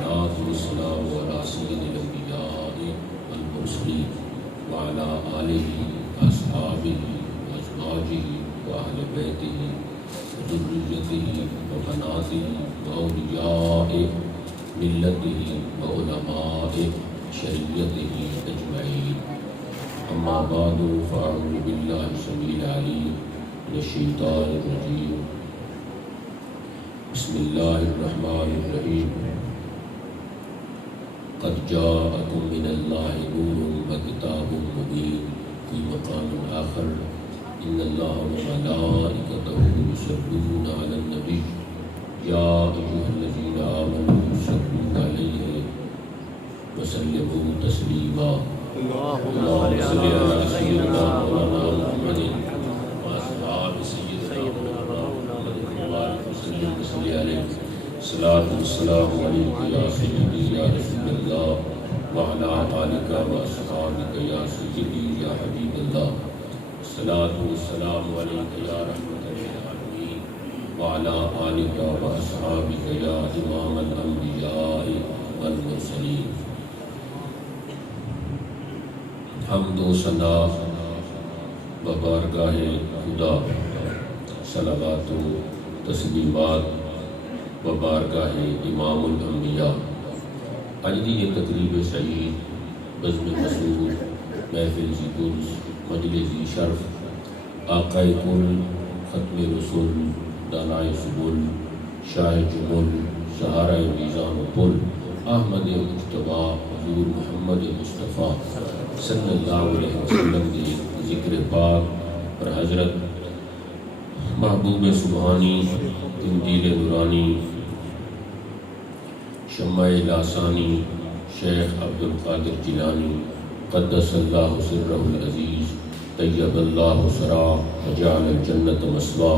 والصلاة والسلام على سيد الأنبياء والمرسلين وعلى آله وأصحابه وأزواجه وأهل بيته وذريته وبناته وأولياء ملته وعلماء شريعته أجمعين. أما بعد فأعوذ بالله السميع العليم من الشيطان الرجيم. بسم الله الرحمن الرحيم. قد جاءكم من الله نور وكتاب مبين. في مقام آخر إن الله وملائكته يصلون على النبي يا أيها الذين آمنوا صلوا عليه وسلموا تسليما. اللهم صل على سيدنا مولانا محمد وأصحاب سيدنا محمد وبارك وسلم وصل عليه. الصلاة والسلام عليك يا سيدي يا رسول الله وعلى آلك وأصحابك يا سيدي يا حبيب الله. الصلاة والسلام عليك يا رحمة للعالمين وعلى آلك وأصحابك يا إمام الأنبياء والمرسلين. حمد و ثنا ببارگاہ خدا، صلوات و تسلیمات ببارگاہ امام الانبیاء. اج دی یہ تقریب سعید بزم مسعود محفل ذی قدس مجلس ذی شرف آقا کل ختم رسول دانائے سبل شاہ جمل سہارہ میزان و پل احمد مجتبیٰ حضور محمد مصطفیٰ صلی اللہ علیہ وسلم دی ذکر پاک اور حضرت محبوب سبحانی تندیل نورانی شمع لاسانی شیخ عبدالقادر جیلانی قدس اللہ سرہ العزیز طیب اللہ سرا وجعل الجنت مسوا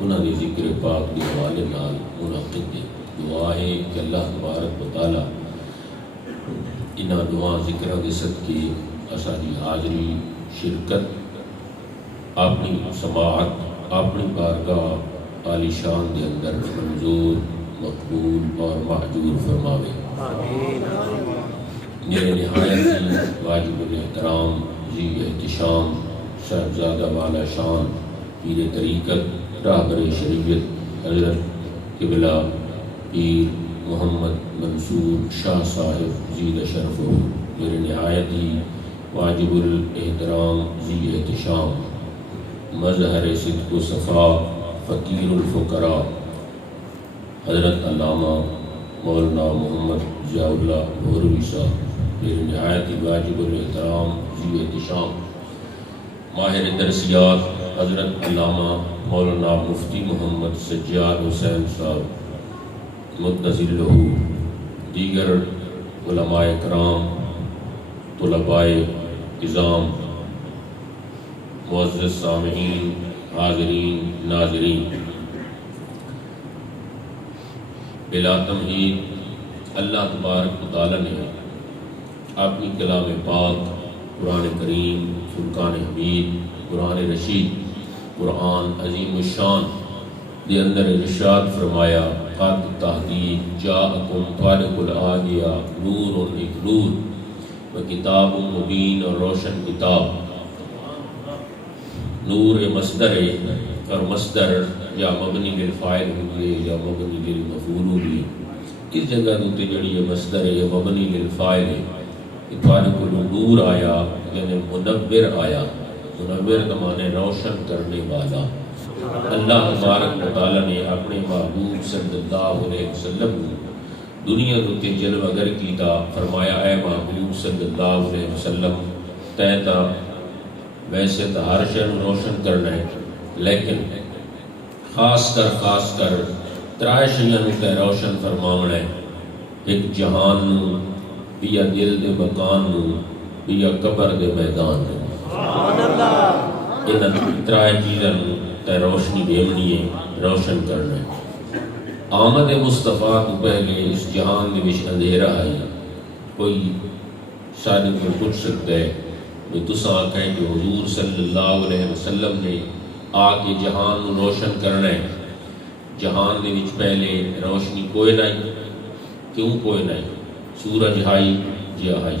انہاں دی ذکر پاک دی حوالے نال منعقد دعا ہے کہ اللہ تبارک و تعالی انہاں دعا ذکر دے صدقے اساڈی حاضری شرکت اپنی سماعت اپنی بارگاہ عالی شان دے اندر منظور مقبول اور محجور فرماوے. میرے نہایت واجب الاحترام ذی احتشام صاحبزادہ والا شان پیر طریقت راہبر شریعت حضرت قبلہ پیر محمد منصور شاہ صاحب زید شرف، میرے نہایت واجب الاحترام ذی احتشام مظہر صدق و صفا فقیر الفقراء حضرت علامہ مولانا محمد ضیاء اللہ بھوروی صاحب، میرے نہایت واجب الاحترام ذی احتشام ماہر درسیات حضرت علامہ مولانا مفتی محمد سجاد حسین صاحب متصل لہو، دیگر علماء کرام طلباء اعظام معزز سامعین حاضرین ناظرین، بلا تمہید اللہ تبارک و تعالی نے اپنی کلام پاک قرآن کریم فرقان حمید قرآن رشید قرآن عظیم الشان دے اندر ارشاد فرمایا قد تحقیق جاءکم فارق الآدیہ نور ایک نور و کتاب مبین اور روشن کتاب. نور مصدر ہے اور مصدر یا مبنی للفاعل ہوئی یا مبنی للمفعول ہوئی. اس جگہ دوتے جڑی یہ مصدر ہے یہ مبنی للفاعل ہے. فارق النور آیا یعنی منور آیا، منور کا معنی روشن کرنے والا. اللہ تبارک و تعالی نے اپنے محبوب صلی اللہ علیہ وسلم دنیا دوتے جلوہ گر کیتا. فرمایا اے محبوب صلی اللہ علیہ وسلم تیتا ویسے تو ہر شے روشن کرنا ہے، لیکن خاص کر ترائے شیئاں تے روشن فرماونا ہے. ایک جہان نو یا دل دے مکان نو یا قبر دے میدان نو. ان ترائے چیزاں تے روشنی دیونی ہے، روشن کرنا ہے. آمد مصطفیٰ تو پہلے اس جہان دے وچ اندھیرا ہے. کوئی سادے کو پوچھ سکتا ہے کہ تساں کہیں کہ حضور صلی اللہ علیہ وسلم نے آ کے جہان نو روشن کرنا ہے. جہان دے وچ پہلے روشنی کوئی نہیں، کیوں کوئی نہیں سورج ہائی جیا ہائی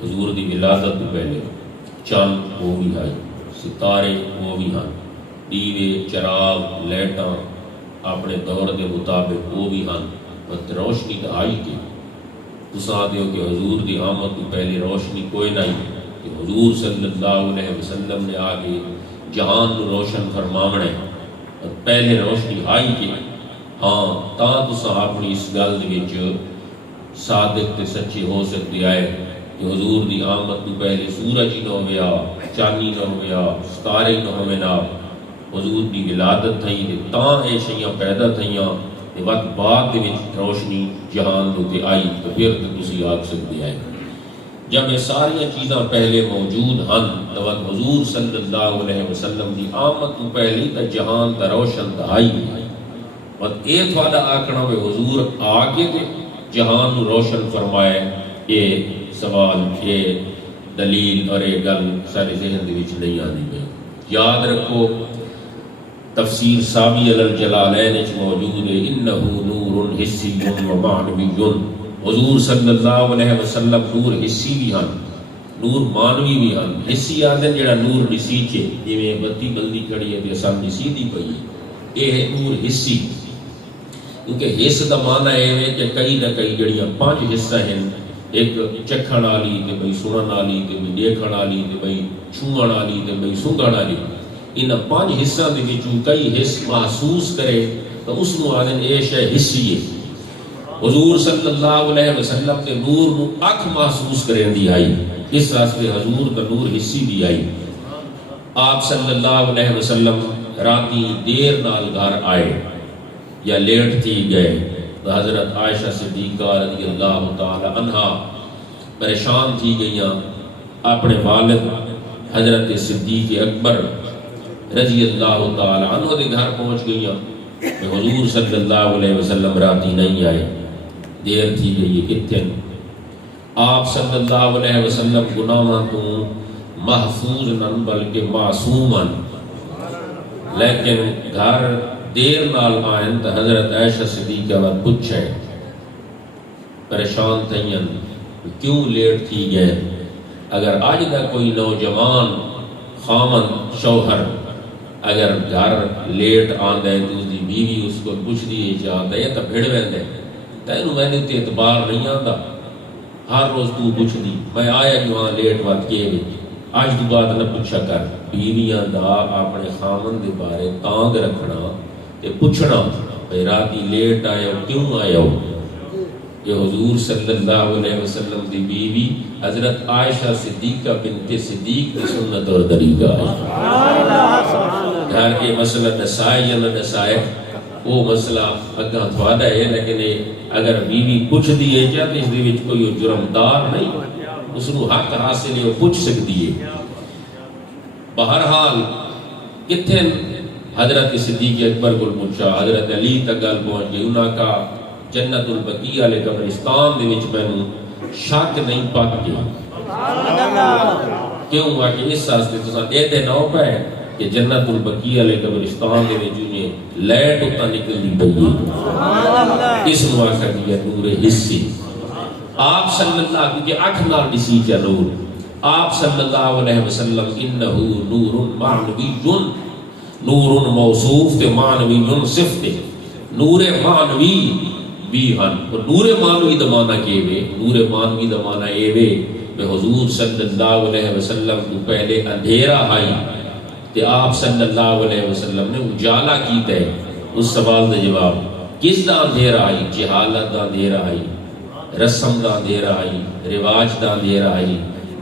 حضور دی ولادت تو پہلے چند وہ بھی ہائی ستارے وہ بھی ہیں دیوے چراغ لائٹاں اپنے دور کے مطابق وہ بھی ہیں بس روشنی تو آئی کہ تساں دیو کہ حضور دی آمد تو پہلے روشنی کوئی نہیں کہ حضور صلی اللہ علیہ وسلم نے آگے جہان نو روشن فرماونا ہے اور پہلے روشنی آئی کہ ہاں تاں تساں اپنی اس گل دے وچ صادق تے سچے ہو سکتے آئے کہ حضور دی آمد تو پہلے سورج ہی نہ ہویا چاندنی نہ ہویا ستارے نہ ہویا حضور دی ولادت تھئی تے تاں اے شیاں پیدا تھیاں تے وقت بعد دے وچ روشنی جہان دے تے آئی تو پھر تے تسی آکھ سکتے آئے جب یہ ساری چیزاں پہلے موجود ہن تو وقت حضور صلی اللہ علیہ وسلم دی آمد تو پہلی تا جہان تا روشن تا آئی وقت اے تھوڑا آکھنا میں حضور آگے تے جہان نو روشن فرمائے یہ سوال یہ دلیل اور یہ گل سارے ذہن دے وچ نہیں آنی میں یاد رکھو تفسیر ساوی علی الجلالین وچ موجود ہے انہو نور حسی و معنوی حضور صلی اللہ علیہ وسلم نور حسی بھی ہن نور معنوی بھی ہن حسی آدھے جڑا نور نسی چھے جی بتی بلدی کھڑی ہے تو سب نسی دی پئی یہ ہے نور حسی کیونکہ حص دا معنی ہے کہ کئی نہ کئی جڑیاں 5 حصہ ہیں ایک چکھن والی تے بھئی سنن والی تے بھئی دیکھن والی تے بھئی چھوہن والی تے بھئی سونگھن والی ان 5 حصہ دے وچوں کئی حص محسوس کرے تو اس نو آدھے اے شے حسی ہے حضور صلی اللہ علیہ وسلم کے نور نو اکھ محسوس کریں دی آئی اس راستے حضور کا نور حسی دی آئی آپ صلی اللہ علیہ وسلم راتی دیر نال گھر آئے یا لیٹ تھی گئے تو حضرت عائشہ صدیقہ رضی اللہ تعالی عنہ پریشان تھی گئیاں اپنے والد حضرت صدیق اکبر رضی اللہ تعالی عنہ دے گھر پہنچ گئیاں کہ حضور صلی اللہ علیہ وسلم راتی نہیں آئے دیر تھی گئی کتنے آپ صلی اللہ علیہ وسلم گناہاں تو محفوظ نن بلکہ معصومن لیکن گھر دیر نال آئیں تو حضرت عائشہ صدیقہ وقت پوچھے پریشان تھیں کیوں لیٹ تھی گئے اگر آج دا کوئی نوجوان خامن شوہر اگر گھر لیٹ آن دے تو اس دی بیوی اس کو پوچھ دیئے جاتا ہے تو بھیڑ ویندے تینوں میں نے تے اعتبار نہیں آتا ہر روز تو پوچھ دی میں آیا جو وہاں لیٹ وقت کیے بھی آج تو بات نہ پوچھا کر بیویاں دا اپنے خامن دے بارے تانگ رکھنا تے پوچھنا بھئی راتی لیٹ آیا کیوں آیا ہو کہ حضور صلی اللہ علیہ وسلم دی بیوی حضرت عائشہ صدیقہ بنت صدیق دی سنت اور طریقہ ہے گھر کے مسئلہ نسائے یا نہ نسائے وہ مسئلہ اگاں تھوڑا ہے لیکن اگر بیوی پوچھ دیئے جاتے اس دے وچ کوئی جرمدار نہیں اس نو حق حاصل ہے وہ پوچھ سکتی ہے بہرحال کتنے حضرت صدیق اکبر کو پوچھا حضرت علی تک گل پہنچ گئی انہاں کا جنت البقیع علیہ قبرستان دے وچ میں شک نہیں پاک گیا کیوں ہوا کہ اس واسطے تساں اے تے نہ پے کہ جنت البقیع علیہ قبرستان دے وچ انہیں لائٹ اتا نکلدی پئی اس نو آکھیا گیا نور حسی آپ صلی اللہ کی اکھ نال دسی چا نور آپ صلی اللہ علیہ وسلم انہو نور معنوی نور موصوف تے معنوی صفت نور معنوی بھی ہن نور معنوی دا معنی کیے وے نور معنوی دا معنی اے وے کہ حضور صلی اللہ علیہ وسلم کو پہلے اندھیرا آئی تے آپ صلی اللہ علیہ وسلم نے اجالا کیتا ہے اس سوال دا جواب کس دا اندھیرا آئی جہالت دا اندھیرا آئی رسم دا اندھیرا آئی رواج دا اندھیرا آئی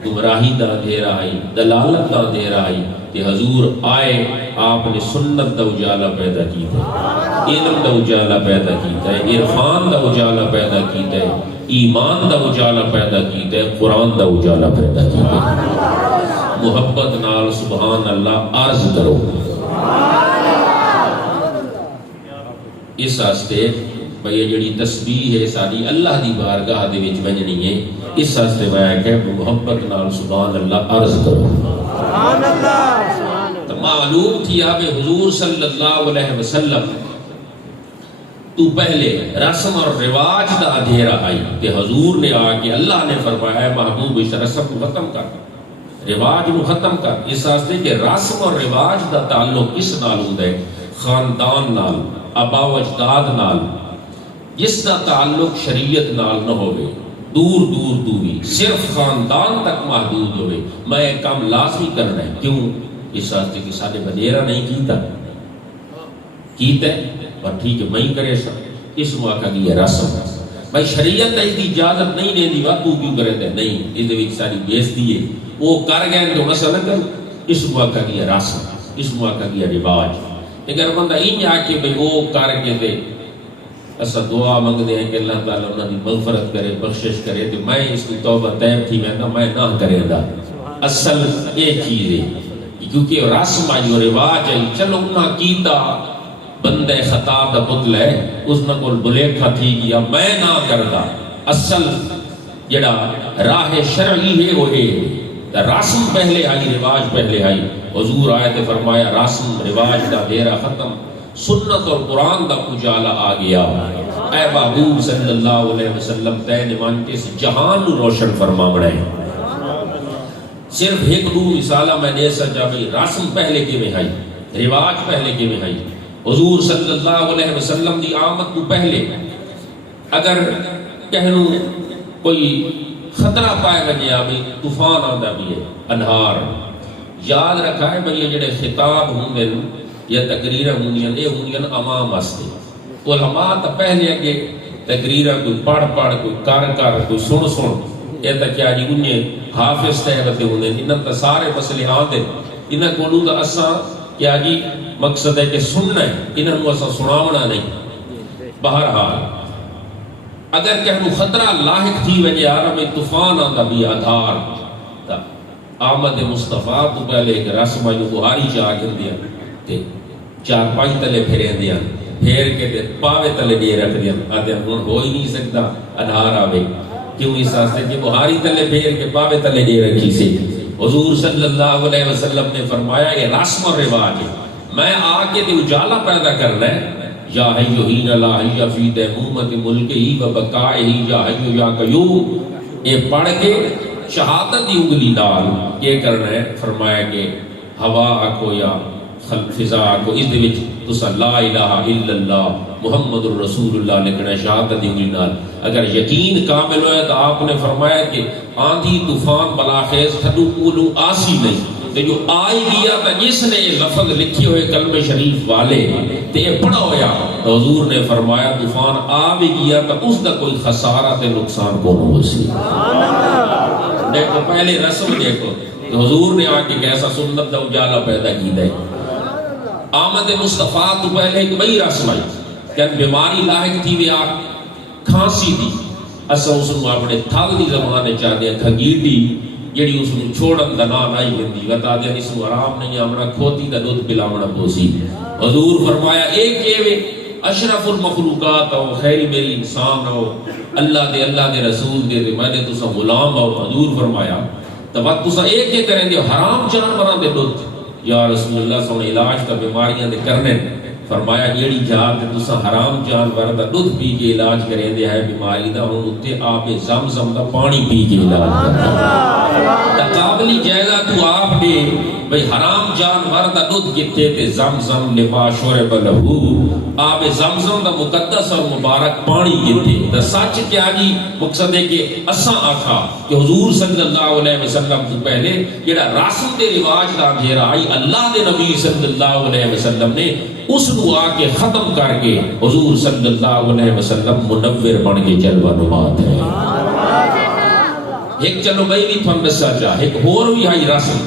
گمراہی دا اندھیرا آئی دلالت دا اندھیرا آئی کہ حضور آئے آپ نے سنت دا اجالا پیدا کیتا ہے علم دا اجالا پیدا کیتا ہے عرفان دا اجالا پیدا کیتا ہے ایمان دا اجالا پیدا کیتا ہے قرآن دا اجالا پیدا کیتا ہے محبت نال سبحان اللہ عرض کرو اس واسطے بھئی جڑی تسبیح ہے ساری اللہ دی بارگاہ دے وچ بننی ہے اس واسطے میں کہ محبت نال سبحان اللہ عرض کرو سبحان اللہ تو معلوم تھی آپ حضور صلی اللہ علیہ وسلم تو پہلے رسم اور رواج دا اندھیرا آئی تے حضور نے آ کے اللہ نے فرمایا ہے محبوب اس رسم کو ختم کر، رواج کو ختم کر۔ اس واسطے کہ رسم اور رواج دا تعلق کس نال ہوندا ہے؟ خاندان نال، آبا و اجداد نال۔ جس دا تعلق شریعت نال نہ ہوئے، دور دور دوری، صرف خاندان تک محدود ہوئے، میں ایک کام لازمی کرنا ہے۔ کیوں؟ اس واسطے کہ سارے بدیرا نہیں کیتا ہے، پر ٹھیک ہے میں ہی کرے سا، اس موقع کی رسم بھائی شریعت اس کی اجازت نہیں دے دی، تو کیوں کرے دے؟ نہیں، اس دے ساری بےزتی ہے، وہ کر گئے تو مسئلہ کر، اس موقع کی رسم، اس موقع کی رواج۔ اگر بندہ این آ کے بھائی وہ کر کے دے، ایسا دعا منگتے ہیں کہ اللہ تعالیٰ انہوں نے مغفرت کرے، بخشش کرے، تو میں اس کی توبہ طیب تھی میں نہ کرے دا۔ اصل یہ چیز ہے کیونکہ رسم آئی اور رواج آئی، چلو انہاں کیتا بندے خطا دا پتل ہے، اس نے کول بلیکھا تھی گیا، میں نہ کردا۔ اصل جڑا راہ شرعی ہے وہ ہے رسم پہلے آئی، رواج پہلے آئی۔ حضور آئے تے فرمایا رسم رواج دا دیرا ختم، سنت اور قرآن دا اجالا آ گیا۔ اے محبوب صلی اللہ علیہ وسلم تے نمانتے سے جہان نو روشن فرما بڑھے۔ صرف ایک دو مثالہ میں دے سکتا بھئی رسم پہلے کے میں آئی، رواج پہلے کے میں آئی۔ حضور صلی اللہ علیہ وسلم دی آمد تو پہلے اگر کہنو کوئی خطرہ پائے بنیا بھی طوفان آدھا بھی ہے، انہار، یاد رکھا ہے بھئی یہ جڑے خطاب ہوں گے یا تقریرہ ہوں گے یہ ہوں گے امام واسطے۔ علماء تا پہلے کہ تقریرہ کوئی پڑھ کوئی کر کوئی سن یہ تا کیا جی انہیں حافظ تہبتے ہوں گے، انہاں تا سارے مسئلے آدھے، انہاں کو دا اساں کیا جی مقصد ہے کہ سننا ہے، انہاں کو اساں سناونا نہیں۔ بہرحال اگر کہنو خطرہ لاحق تھی وجہ آرام طوفان آدھا بھی آدھار تا آمد مصطفیٰ تو پہلے ایک رسم آئی بہاری چاہ کر دیا تے چار پانچ تلے پھیریں دیا، پھیر کے تے پاوے تلے دے رکھ دیا، آدھے ہون ہو ہی نہیں سکتا آدھار آوے، کیوں اس واسطے کہ بہاری تلے پھیر کے پاوے تلے دے رکھی سے۔ حضور صلی اللہ علیہ وسلم نے فرمایا یہ رسم اور رواج ہے، میں آ کے تے اجالا پیدا کرنا ہے۔ یا حیو ہی لا حی فی دہمومت ملک ہی و بقائے ہی یا حیو یا قیوم، یہ پڑھ کے شہادت دی انگلی ڈال یہ کرنا ہے۔ فرمایا کہ ہوا آکو یا فضا آکو اس دے وچ تسا لا الہ الا اللہ محمد الرسول اللہ لکھنا ہے شہادت دی انگلی ڈال۔ اگر یقین کامل ہویا تو آپ نے فرمایا کہ آندھی طوفان بلاخیز تھڈو کولو آسی نہیں، کہ جو آئی گیا تا جس نے یہ لفظ لکھے ہوئے کلمہ شریف والے تے یہ پڑھا ہویا تو حضور نے فرمایا طوفان آ بھی گیا تا اس دا کوئی خسارہ تے نقصان کو ہو سی۔ دیکھو پہلے رسم دیکھو تو حضور نے آ کے کیسا سنت دا اجالا پیدا کی دے۔ آمد مصطفیٰ تو پہلے ایک بئی رسم آئی کہ بیماری لاحق تھی بھی آپ کھانسی دی، اسا اس نے اپنے تھال دی زمانے چاہ دیا کھنگیٹی جیڑی اس نے چھوڑن دا نام آئی گندی بتا دیا اس کو آرام نہیں آمنا کھوتی دا دودھ پلاونا پوسی۔ حضور فرمایا ایک کیوے اشرف المخلوقات ہو، خیری میری انسان ہو، اللہ دے رسول دے میں نے تسا غلام ہو۔ حضور فرمایا تو وقت تسا ایک کے کریں گے حرام جانوراں دے دودھ یا رسول اللہ صلی اللہ علیہ وسلم علاج کا بیماریاں دے کرنے۔ فرمایا جیڑی جان تے تسا حرام جانور دا دودھ پی کے علاج کریں دے ہے بیماری دا ہن اتے آپ زمزم دا پانی پی کے علاج کریں۔ قابلی جائزہ تو آپ نے بھئی حرام جانور دا دودھ کتے تے زمزم لما شرب لہو، آپ زمزم دا مقدس اور مبارک پانی کتے دا سچ کیا جی مقصد ہے کہ اساں آکھا کہ حضور صلی اللہ علیہ وسلم تو پہلے جڑا رسم تے رواج دا اندھیرا آئی اللہ دے نبی صلی اللہ علیہ وسلم نے اس نو آ کے ختم کر کے حضور صلی اللہ علیہ وسلم منور بن کے جلوہ نمات ہے۔ ایک چلو بھائی بھی تھوڑا دسا چاہ ایک اور بھی آئی رسم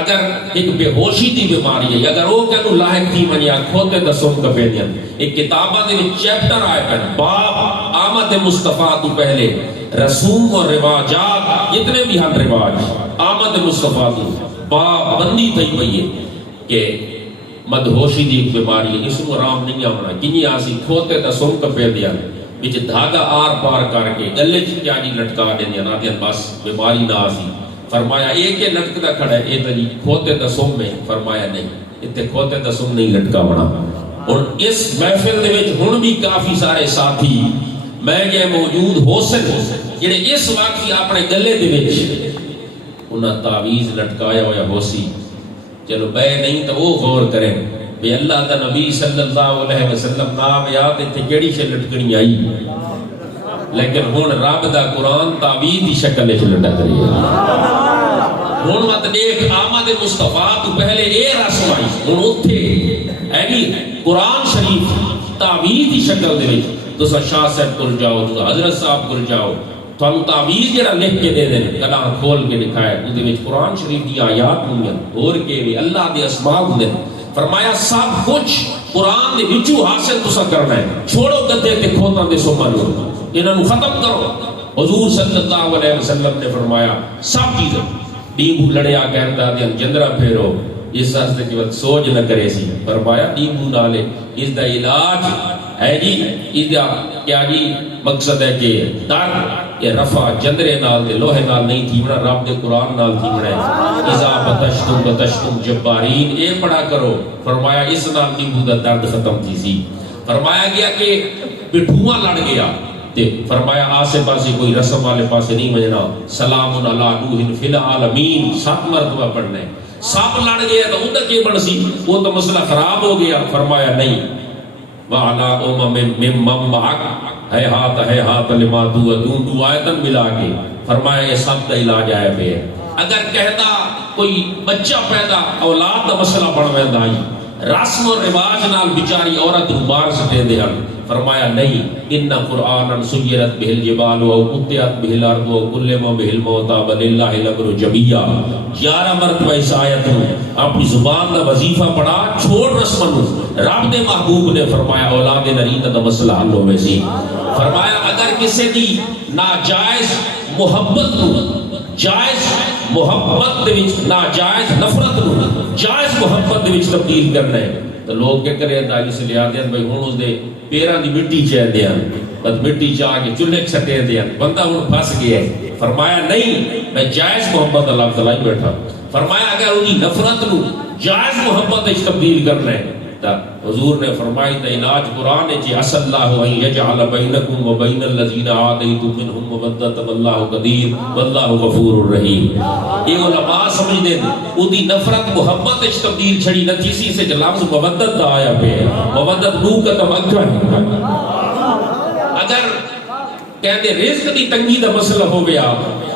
اگر ایک بے ہوشی دی بیماری ہے اگر وہ کہنو لاحق تھی منیا کھوتے دا سن کا پہنیا ایک کتابہ دے چیپٹر آئے پہنے باب آمد مصطفیٰ تو پہلے رسوم اور رواجات جتنے بھی ہم رواج آمد مصطفیٰ تو باب بندی تھی پہیے کہ مدہوشی دی ایک بیماری ہے اس کو رام نہیں آمنا کنی آسی کھوتے دا سن کا پہنیا بچ دھاگا آر پار کر کے گلے کیا جی لٹکا دیں نہ دیں بس بیماری نہ آسی۔ فرمایا ایک لٹک دا کھڑا ہے اے تجی کھوتے دا سم میں، فرمایا نہیں اتے کھوتے دا سم نہیں لٹکا بنا اور اس محفل دے وچ ہن بھی کافی سارے ساتھی میں جے موجود ہو سکے جڑے اس وقت اپنے گلے دے وچ انہاں تعویذ لٹکایا ہوا ہو سی، چلو بے نہیں تو وہ غور کریں بے اللہ دا نبی صلی اللہ علیہ وسلم نام یاد تے کیڑی شے لٹکنی آئی، لیکن ہن رب دا قرآن تعویذ دی شکل وچ لٹک رہی ہے۔ ہن مت دیکھ آمد مصطفیٰ تو پہلے اے رسم آئی، ہن اوتھے اینی قرآن شریف تعویذ دی شکل دے وچ تسا شاہ صاحب کول جاؤ، تسا حضرت صاحب کول جاؤ، تھانوں تعویذ جڑا لکھ کے دے دین کلاں کھول کے دکھایا اودے وچ قرآن شریف دی آیات ہوندیاں اور کے بھی اللہ دے اسماء ہوندے، فرمایا سب کچھ قرآن دے وچوں حاصل تسا کرنا ہے، چھوڑو گدے تے کھوتاں دے سومانو، انہاں نوں ختم کرو۔ حضور صلی اللہ علیہ وسلم نے فرمایا سب چیزیں ڈیمو لڑیا کہندا دے جندرا پھیرو، اس واسطے کہ وقت سوج نہ کرے سی، فرمایا ڈیمو نالے اس دا علاج ہے جی، اس دا کیا جی مقصد ہے کہ در یہ رفع جندرے نال دے لوہے نال نہیں تھیمنا، رب دے قرآن نال تھیمنا ہے۔ اذا بتشتم جبارین اے پڑھا کرو، فرمایا اس نال نیمبو دا درد ختم تھی سی۔ فرمایا گیا کہ پٹھواں لڑ گیا تے فرمایا آسے پاسے کوئی رسم والے پاسے نہیں بجنا، سلام علی نوح فی العالمین 7 مرتبہ پڑھنا ہے۔ سب لڑ گیا تو اندر کی بڑھ سی، وہ تو مسئلہ خراب ہو گیا، فرمایا نہیں وَعَلَىٰ أُمَمٍ مِّمَّن مَّعَكَ هَيْهَاتَ لِمَا تُوعَدُونَ دو آیتاً ملا کے فرمایا یہ سب کا علاج آیا پہ ہے۔ اگر کہتا کوئی بچہ پیدا اولاد دا مسئلہ بڑھ ویندا آئی، رسم و رواج نال بیچاری عورت مار سٹے دے ہن، فرمایا نہیں ان قرآن سیرت بہ الجبال و قطعت بہ الارض و کلم بہ الموتى وللہ الامر جميعا۔ 11 مرتبہ اس آیت میں اپنی زبان دا وظیفہ پڑھا، چھوڑ رسمن، رب دے محبوب نے فرمایا اولاد نرین دا مسئلہ حل ہوے سی۔ فرمایا اگر کسی دی ناجائز محبت نو جائز محبت دے وچ ناجائز نفرت نو جائز محبت دے وچ تبدیل کرنا ہے تو لوگ کیا کرے دا اس لیا دیں بھائی ہن اس دے پیراں دی مٹی چا دیاں، بس مٹی چا کے چولہے سٹے دیاں، بندہ ہن پھس گیا ہے۔ فرمایا نہیں میں جائز محبت اللہ تعالیٰ ہی بیٹھا، فرمایا اگر وہی نفرت نو جائز محبت وچ تبدیل کرنا ہے تو حضور نے فرمائی تا علاج قرآن ہے جی عسى الله ان يجعل بينكم وبين الذين عاديتم منهم مودة والله قدير والله غفور رحیم۔ یہ علماء سمجھ دیں اودی نفرت محبت وچ تبدیل چھڑی نتھی سی سے لفظ مودت دا آیا پہ مودت نو کا تمکہ ہے۔ اگر کہتے رزق دی تنگی دا مسئلہ ہو گیا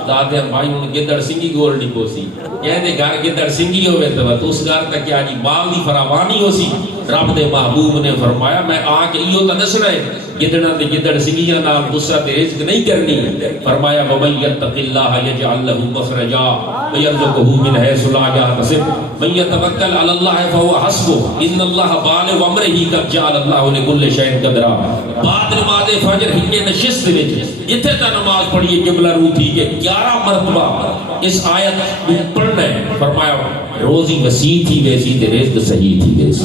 دادے بھائی ہن گدڑ سنگھی گول نہیں پوسی، کہتے گھر گدڑ سنگھی ہوئے تو اس گھر تک کیا جی مال دی فراوانی ہو سی۔ رب دے محبوب نے فرمایا میں آ کے ایو تا دسنا ہے گدڑا تے گدڑ سنگھیاں نال غصہ تے رزق نہیں کرنی۔ فرمایا ومن یتق اللہ یجعل له مخرجا ویرزقه من حیث لا یحتسب من یتوکل علی اللہ فهو حسبہ ان اللہ بالغ امرہ قد جعل اللہ لکل شیء قدرا۔ بعد نماز فجر ہی نشست وچ جتھے تا نماز پڑھیے قبلہ رو تھی کہ 11 مرتبہ اس آیت پڑھنا ہے۔ فرمایا روزی وسیع تھی ویسی تے رزق صحیح تھی ویسی۔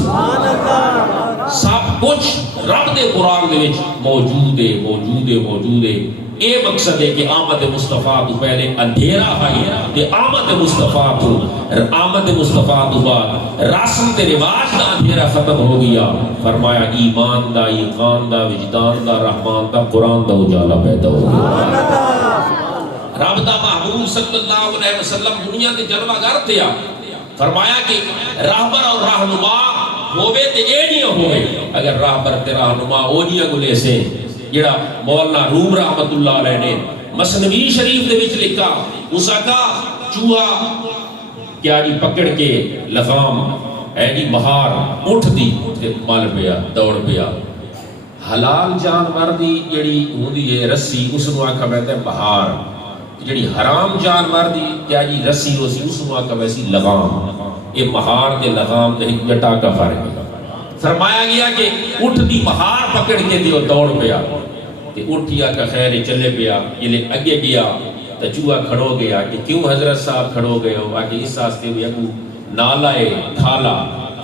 سب کچھ رب دے قرآن دے وچ موجود ہے۔ اے مقصد ہے کہ آمد مصطفیٰ تو پہلے اندھیرا ہے تے آمد مصطفیٰ تو بعد رسم تے رواج دا اندھیرا ختم ہو گیا۔ فرمایا ایمان دا، یقین دا، وجدان دا، رحمان دا، قرآن دا اجالا پیدا ہو گیا۔ رب دا محبوب صلی اللہ علیہ وسلم دنیا تے جلوہ گر تھیا، فرمایا کہ راہبر اور راہنما ہوئے تے اے نہیں ہوئے، اگر راہبر تے راہنما او نہیں گلے سے جڑا مولانا روم رحمت اللہ علیہ نے مثنوی شریف دے وچ لکھا اساکا چوہا کیا جی پکڑ کے لغام اے جی بہار اٹھ دی تے مل پیا دوڑ پیا۔ حلال جانور دی جڑی ہوندی ہے رسی اس نو آکھا بیٹھا ہے بہار، جڑی حرام جانور دی کیا جی رسی ہوسی اس نو آکھا ویسی لغام۔ یہ بہار دے لغام دے جٹا کا فرق ہے۔ فرمایا گیا کہ اٹھ دی بہار پکڑ کے دیو دوڑ پیا تے اٹھیا کا خیر چلے پیا، یہ اگے گیا تو چوہا کھڑو گیا کہ کیوں حضرت صاحب کھڑو گئے ہو؟ آگے اس راستے میں اگو نالا ہے کھالا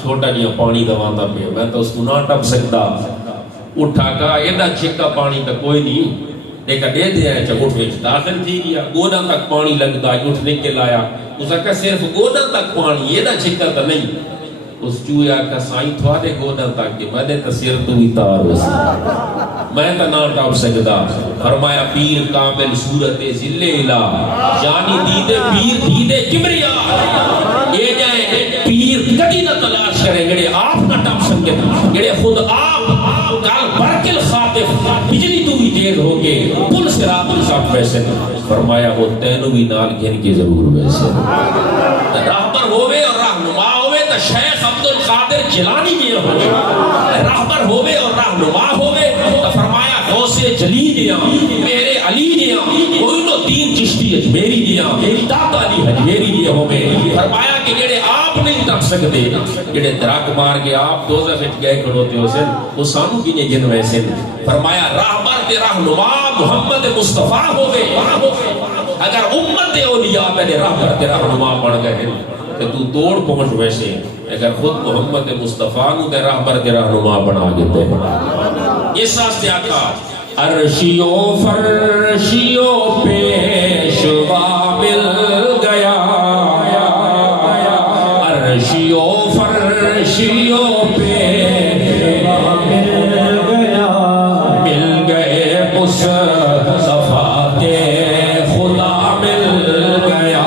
چھوٹا جہاں پانی دواندا پیا، میں تو اس کو نہ ٹپ سکتا۔ اٹھا کا ایڈا چھکا پانی تو کوئی نہیں، دیکھا دے دیا ہے چا اٹھ وچ داخل تھی گیا، گونا تک پانی لگتا اٹھ نکل آیا، اس کا صرف گونا تک پانی ایڈا چھکا تو نہیں۔ اس چوہے آکھا سائیں تھوڑے گودا تاکہ میں دے تصیر تو ہی تار وسی میں تا نہ ٹاپ سکدا فرمایا پیر کامل صورت ذل الہ جانی دیدے پیر دیدے کبریا یہ جائے پیر کدی نہ تلاش کریں گڑے آپ نہ ٹاپ سکے گڑے خود آپ کال برکل خاطف بجلی تو بھی تیز ہو کے پل صراط الصف ویسے فرمایا وہ تینوں بھی نال گھن کے ضرور ویسے راہبر ہوئے اور رہنما ہوئے تو شیخ عبد القادر جیلانی بھی ہوئے راہبر ہوئے اور رہنما ہوئے تو فرمایا غوث جلی دیا میرے علی دیا معین الدین چشتی اجمیری دیا داتا علی اجمیری دیا ہوئے فرمایا کہ جڑے آپ نہیں تک سکتے جڑے دراک مار کے آپ دوزہ فٹ گئے کھڑوتے ہو سن وہ سانو کی نے جن ویسے فرمایا راہبر دے رہنما محمد مصطفیٰ ہوئے اگر امت اولیاء میں راہبر دے رہنما پڑھ گئے کہ تو توڑ پہنچ ویسے اگر خود محمد مصطفیٰ نو دے راہبر دے رہنما بنا گئے یہ ساس دے آقا عرشیوں فرشیوں پیشوا مل گیا عرشیوں فرشیوں پیشوا مل گیا مل گئے مصطفیٰ کے خدا مل گیا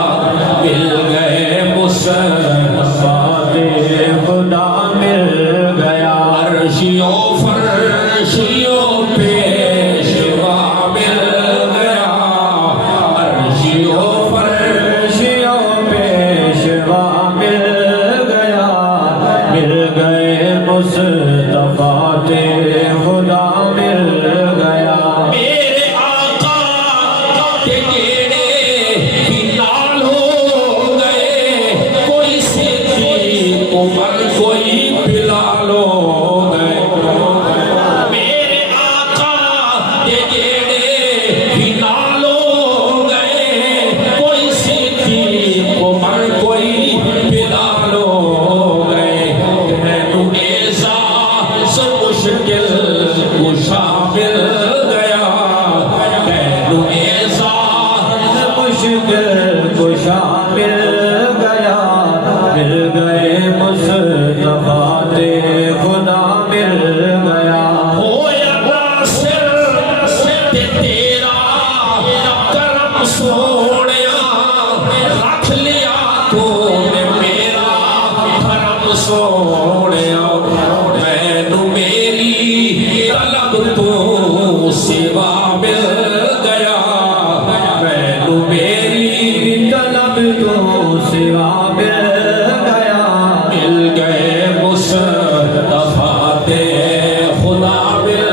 مل گئے مصطفیٰ کے خدا مل گیا عرشیوں فرشیوں پیشوا مل گیا عرشیوں فرشیوں پیشوا مل گیا مل گئے مصطفیٰ کے خدا مل گیا میرے آقا کے گیڑے بھی لال ہو گئے کوئی صدیق عمر کوئی بلال ہو گئے میرے آقا کے گیڑے بھی لال ہو گئے کوئی صدیق عمر کوئی بلال ہو گئے میں تو اعزاز مشکل کشا مل گیا میں تو اعزاز مشکل کشا مل گیا مل گئے مصطفیٰ کے خدا مل گیا ہویا ناصر تے تیرا کرم سونیا رکھ لیا تو نے میرا کرم سونیا مینو میری طلب تو سوا مل گیا مینو میری طلب تو سوا مل گیا مل گئے مصطفیٰ کے خدا مل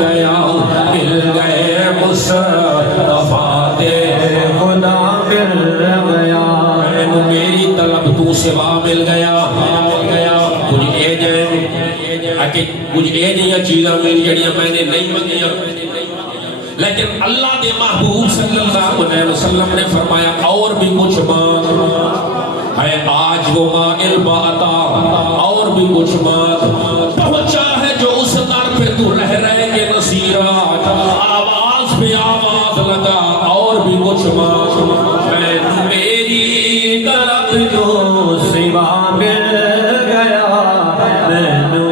گیا مل گئے مصطفیٰ کے خدا مل گیا مینو میری طلب تو سوا مل گیا کچھ اے جائے کچھ اے جہاں چیزاں میری جڑیاں میں نے نہیں منگیاں لیکن اللہ دے محبوب صلی اللہ علیہ وسلم نے فرمایا اور بھی کچھ مانگ ہے آج وہ مائل باتا اور بھی کچھ مانگ پہنچا ہے جو اس در پہ تو رہ رہے کے نصیرات آواز پہ آواز لگا اور بھی کچھ مانگ میں میری طرف جو سوا مل گیا میں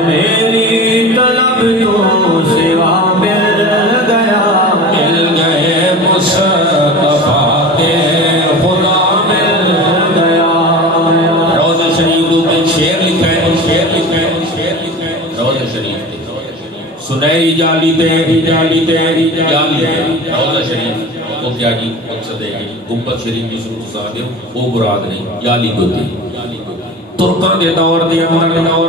میری طلب تو سوا مل گیا مل گئے مصطفیٰ کے خدا مل گیا روضہ شریف میں شعر لکھا ہے روضہ شریف سنہری جالی تیری روضہ شریف تو کیا جی مقصد ہے گنبد شریف کی صورت صاحب وہ مراد نہیں جالی گوتی ترکان دے دور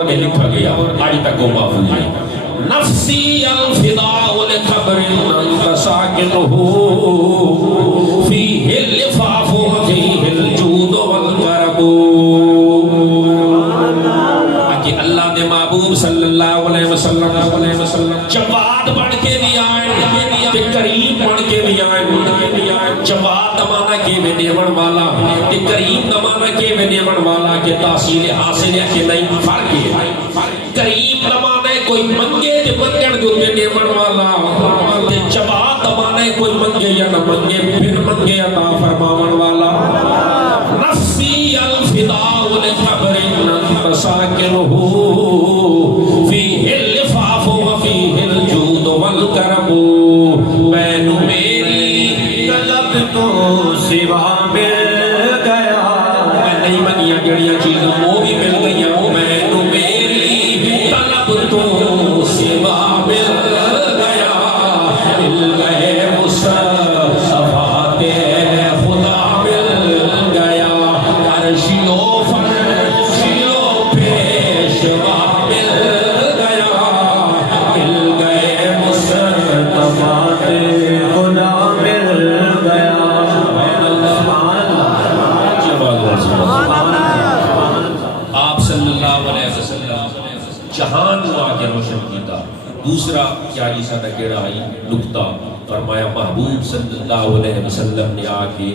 میں لکھا گیا آج تک وہ محفوظ ہے نفسی الفداء لخبر انت ساکنہ فیہ اللفاف وفیہ الجود والکرم کہ اللہ دے محبوب صلی اللہ علیہ وسلم جواد بڑھ کے بھی آئے تے کریم بڑھ کے بھی آئے جواد دمانہ کے بھی دیون والا تے کریم دمانہ کے بھی دیون والا کہ تحصیل حاصل ہے کہ نہیں فرق ہے کریم دمانہ کوئی منگے تے منگن جو بھی دیون والا تے جواد دمانہ کوئی منگے یا نہ منگے پھر منگے عطا فرماون والا نفسی الفداء لخبر انت ساکن دوسرا کیا جی سادہ کیڑا آئی نکتہ فرمایا محبوب صلی اللہ علیہ وسلم نے آ کے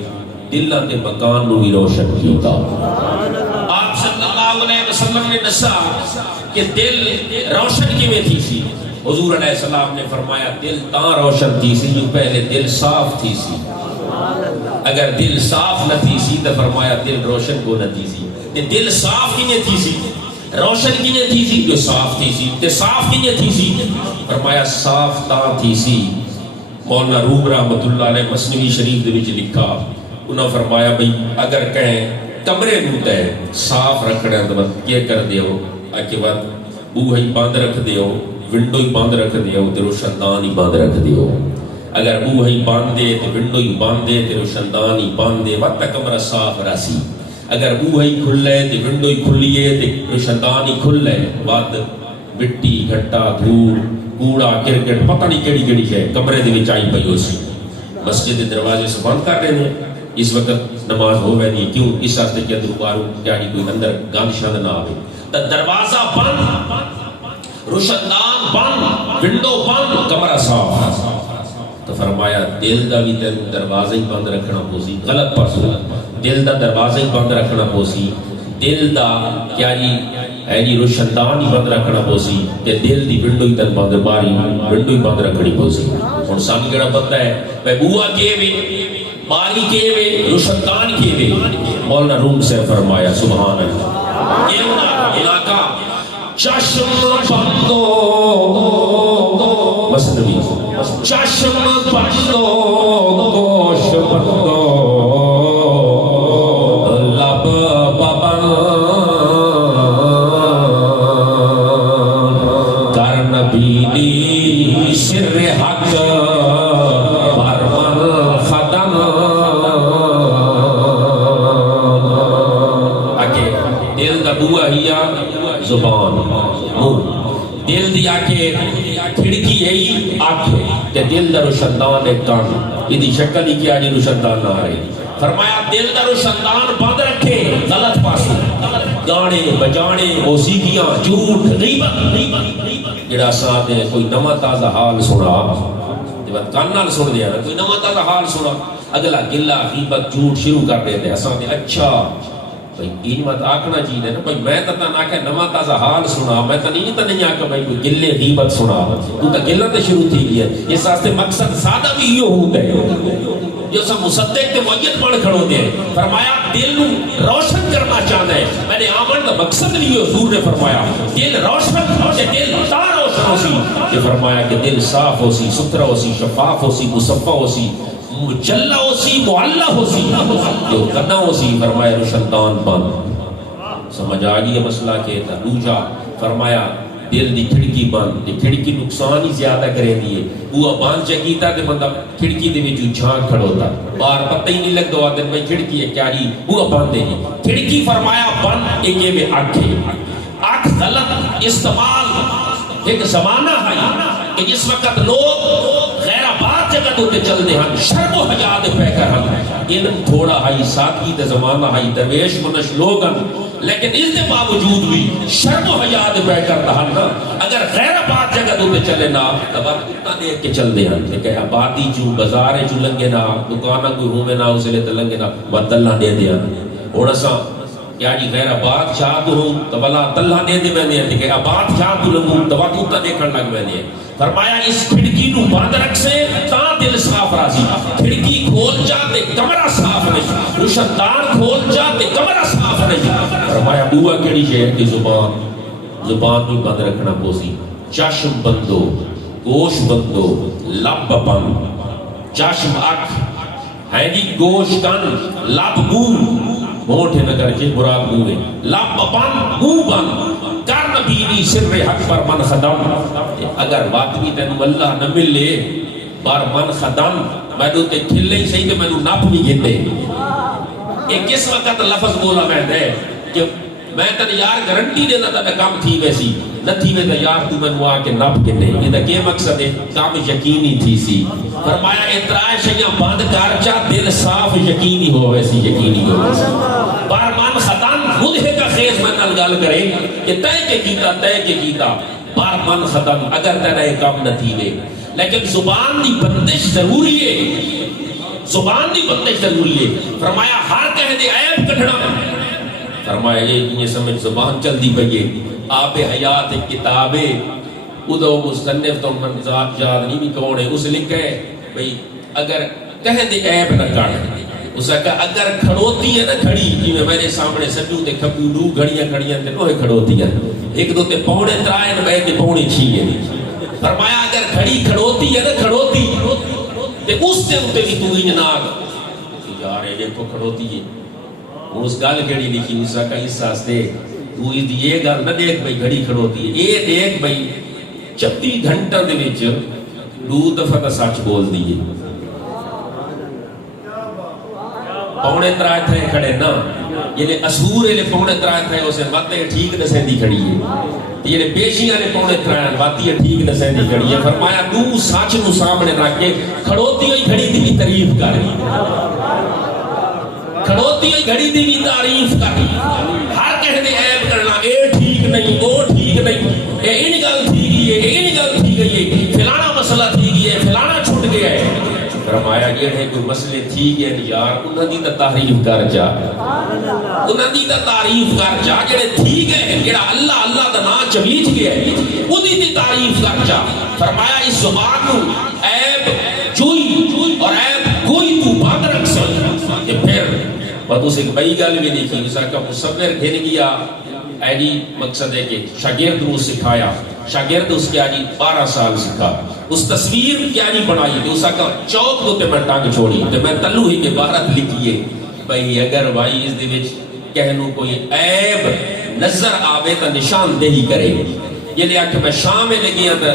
دلہ کے مکان نو بھی روشن کیتا. آپ صلی اللہ علیہ وسلم نے نسا کہ دل روشن کی میں تھی سی. حضور علیہ السلام نے فرمایا دل تاں روشن تھی سی جو پہلے دل صاف تھی سی. اگر دل صاف نہ تھی سی تو فرمایا دل روشن کو نہ تھی سی. دل صاف کی نہیں تھی سی روشن کی نہیں تھی سی جو صاف تھی سی. تے صاف کی نہیں تھی سی فرمایا صاف تا تھی سی. مولانا روم رحمت اللہ علیہ مثنوی شریف دے وچ لکھا انہوں فرمایا بھئی اگر کہیں کمرے نوتے صاف رکھنے تو کیا کر دیو آکے بعد بو ہی بند رکھ دیو ونڈو ہی بند رکھ دیو تے روشندان ہی بند رکھ دیو. اگر بو ہی بند دے تے ونڈو ہی بند دے تے روشندان ہی بند دے وقت کمرہ صاف راسی. اگر بو ہی کھلے تے ونڈو ہی کھلیے تے روشندان ہی کھلے بعد مٹی گھٹا دھول کوڑا کرکٹ پتہ نہیں کیڑی کیڑی ہے کمرے دے وچ آئی پئی ہوسی. مسجد دے دروازے سے بند کر رہے ہیں اس وقت نماز ہو گئی نہیں کیوں اس واسطے کہ اندر بارو کیا کوئی اندر گند شند نہ آئے. دروازہ بند روشندان بند ونڈو بند کمرہ صاف. تو فرمایا دل دا بھی دروازہ ہی بند رکھنا پوسی. غلط پاسو دل دا دروازہ ہی بند رکھنا پوسی. دل دا کیا جی روشندان ہی بند رکھنا پوسی تے دل دی ونڈو ہی تن بند باری ونڈو ہی بند رکھنی پوسی. ہن سان کیڑا پتہ ہے بے بوا کے وے باری کے وے روشندان کے وے. مولانا روم سے فرمایا سبحان اللہ یہ علاقہ چشم بندو مثنوی چشم بندو گوش بندو لب ببن کرن بینی سر حق برمن خدم. آکے دل دا بوا ہیا زبان دل دی آکے کھڑکی ہے آنکھیں تے دل دا روشندان ایک کان یہ شکل ہی کیا جی روشندان نہ آ رہی. فرمایا دل دا روشندان بند رکھے غلط پاسو گانے بجانے موسیقیاں جھوٹ غیبت جڑا ساتھ ہے کوئی نواں تازہ حال سنا تے بعد کان نال سن دیا کوئی نواں تازہ حال سنا اگلا گلا غیبت جھوٹ شروع کر دیتے اساں تے اچھا بھئی این مت آکھنا چاہیے نا بھئی میں تا نہ کہ نواں تازہ حال سنا میں تا نہیں آکھا بھئی کوئی گلے غیبت سنا تو تا گلہ تے شروع تھی گیا. اس واسطے مقصد سادہ بھی یہ ہوتا ہے جو سب مصدق تے معید پڑھ کھڑو دے. فرمایا دل روشن کرنا چاہتا ہے میں نے آمن دا مقصد لیے حضور نے فرمایا دل روشن تے دل تا روشن ہو سی. کہ فرمایا کہ دل صاف ہو سی ستھرا ہو سی شفاف ہو سی مصفہ ہو سی مجلہ ہو سی معلہ ہو سی جو کنا ہو سی. فرمایا روشندان بند. سمجھ آگئی مسئلہ کہ تھا. دوجا فرمایا دل دی کھڑکی بند دی کھڑکی نقصان ہی زیادہ کرے دیئے وہ بند چکیتا کہ بندہ کھڑکی دے میں جو جھانک کھڑوتا بار پتہ ہی نہیں لگ دو آدھن بھائی کھڑکی ہے کیا جی وہ بند دے نہیں کھڑکی. فرمایا بند ایک میں آنکھ غلط استعمال ایک زمانہ ہے کہ جس وقت لوگ غیر آباد جگہ تو چل دے ہیں شرم و حیات پہ کر ہم علم تھوڑا ہے ساتھی تے زمانہ ہے درویش منش لوگن لیکن اس دے باوجود بھی شرم و حیات پہ کرتا ہے نا. اگر غیر آباد جگہ تو چلے نا تب آپ اتنا دیکھ کے چل دے ہیں کہ آبادی جو بازارے جو لنگے نا دکانہ کوئی رومے نا اسے لے لنگے نا بد اللہ دے دیا اوڑا سا کیا جی غیر آباد چاہت ہوں تب اللہ اللہ دے دے میں نے کہ آباد چاہت لگوں تب آپ اتنا دیکھن لگ میں نے. فرمایا اس کھڑکی نو بند رکھ سے تا دل صاف راضی. کھڑکی کھول جاتے کمرہ صاف نہیں روشندان کھول جاتے کمرہ صاف نہیں. فرمایا بوا کیڑی ہے کہ زبان بھی بند رکھنا پوسی. چشم بندو گوش بندو لب بند. چشم اکھ ہے جی گوش کن لب منہ موٹے نگر کے مراد منہ لب بند منہ بند. کرن بینی سر حق پر من خدم. اگر بات بھی تینو اللہ نہ ملے بار من خدم میں دو تے کھلے ہی صحیح تے میں دو ناپ بھی گھتے. ایک کس وقت لفظ بولا میں دے کہ میں تن یار گارنٹی دینا تھا کام تھی ویسی نہ تھی وے تے یار تو میں نو آ کے ناپ گھتے. یہ دا کیا مقصد ہے کام یقینی تھی سی. فرمایا اترائے شیعہ بند کارچا دل صاف یقینی ہو ویسی یقینی ہو ویسی. بار من خدم خود ہے کا خیز میں نل گال کرے کہ تے کے کیتا بار من ختم اگر تیرا کام نہ تھی دے لیکن زبان دی بندش ضروری ہے زبان دی بندش ضروری ہے فرمایا ہر کہہ دے عیب کٹھنا فرمایا یہ سمجھ زبان چل دی پئیے آب حیات کتاب ادو مصنف تو من ذات یاد نہیں بھی کون ہے اس لکھا ہے بھئی اگر کہہ دے عیب نہ کر اس نے کہا اگر کھڑوتی ہے نا کھڑی جی میں میرے سامنے سجو تے کھپیو دو گھڑیاں کھڑیاں تے نوے کھڑوتی ہے ایک دو تے پونے ترائے نبے تے پونے چھیے فرمایا اگر کھڑی کھڑوتی ہے نا کھڑوتی تے اس تے اتے بھی تو ہی ناگ یار یہ کو کھڑوتی ہے اس گال کھڑی لکھی اس کا اس ساستے تو یہ گال نہ دیکھ بھئی گھڑی کھڑوتی ہے یہ دیکھ بھئی 36 گھنٹہ دے وچ دو دفعہ سچ بول دیئے پونے ترائے تھے کھڑے نا یہ اسور لے پونے ترائے تھے اسے باتیں ٹھیک نسیں دی کھڑی ہے یہ بیشیاں نے پونے ترائے باتیں ٹھیک نسیں دی کھڑی ہے فرمایا دو سچ نو سامنے رکھ کے کھڑوتی ہوئی گھڑی دی بھی تعریف کر کھڑوتی ہوئی گھڑی دی بھی تعریف کر ہر کہہ دے عیب کرنا اے ٹھیک نہیں وہ ٹھیک نہیں اے ان گل تھی گئی ہے اے ان گل تھی گئی ہے فلانا مسئلہ تھی گئی ہے فلانا چھوٹ گیا ہے فرمایا یہ ہے کوئی مسئلے تھی گئے یار انہاں دی تا تعریف کر جا انہاں دی تا تعریف کر جا جڑے تھی گئے جڑا اللہ اللہ دا نام چویچ گیا ہے انہی دی تعریف کر جا فرمایا اس زبان نو عیب جوئی اور عیب کوئی تو بات رکھ سکتا کہ پھر اور اس ایک بئی گل بھی نہیں کی اسا کا مصور گھن گیا اے جی مقصد ہے کہ شاگرد کو سکھایا شاگرد اس کے آجی 12 سال سکھا اس تصویر کیا نہیں بنائی تو اسا کا چوک دو تے میں ٹانگ چھوڑی تے میں تلو ہی کے بارت لکھیے بھئی اگر بھائی اس دے وچ کہنو کوئی عیب نظر آوے تا نشان دہی کرے یہ لیا کہ میں شام میں لگیا تا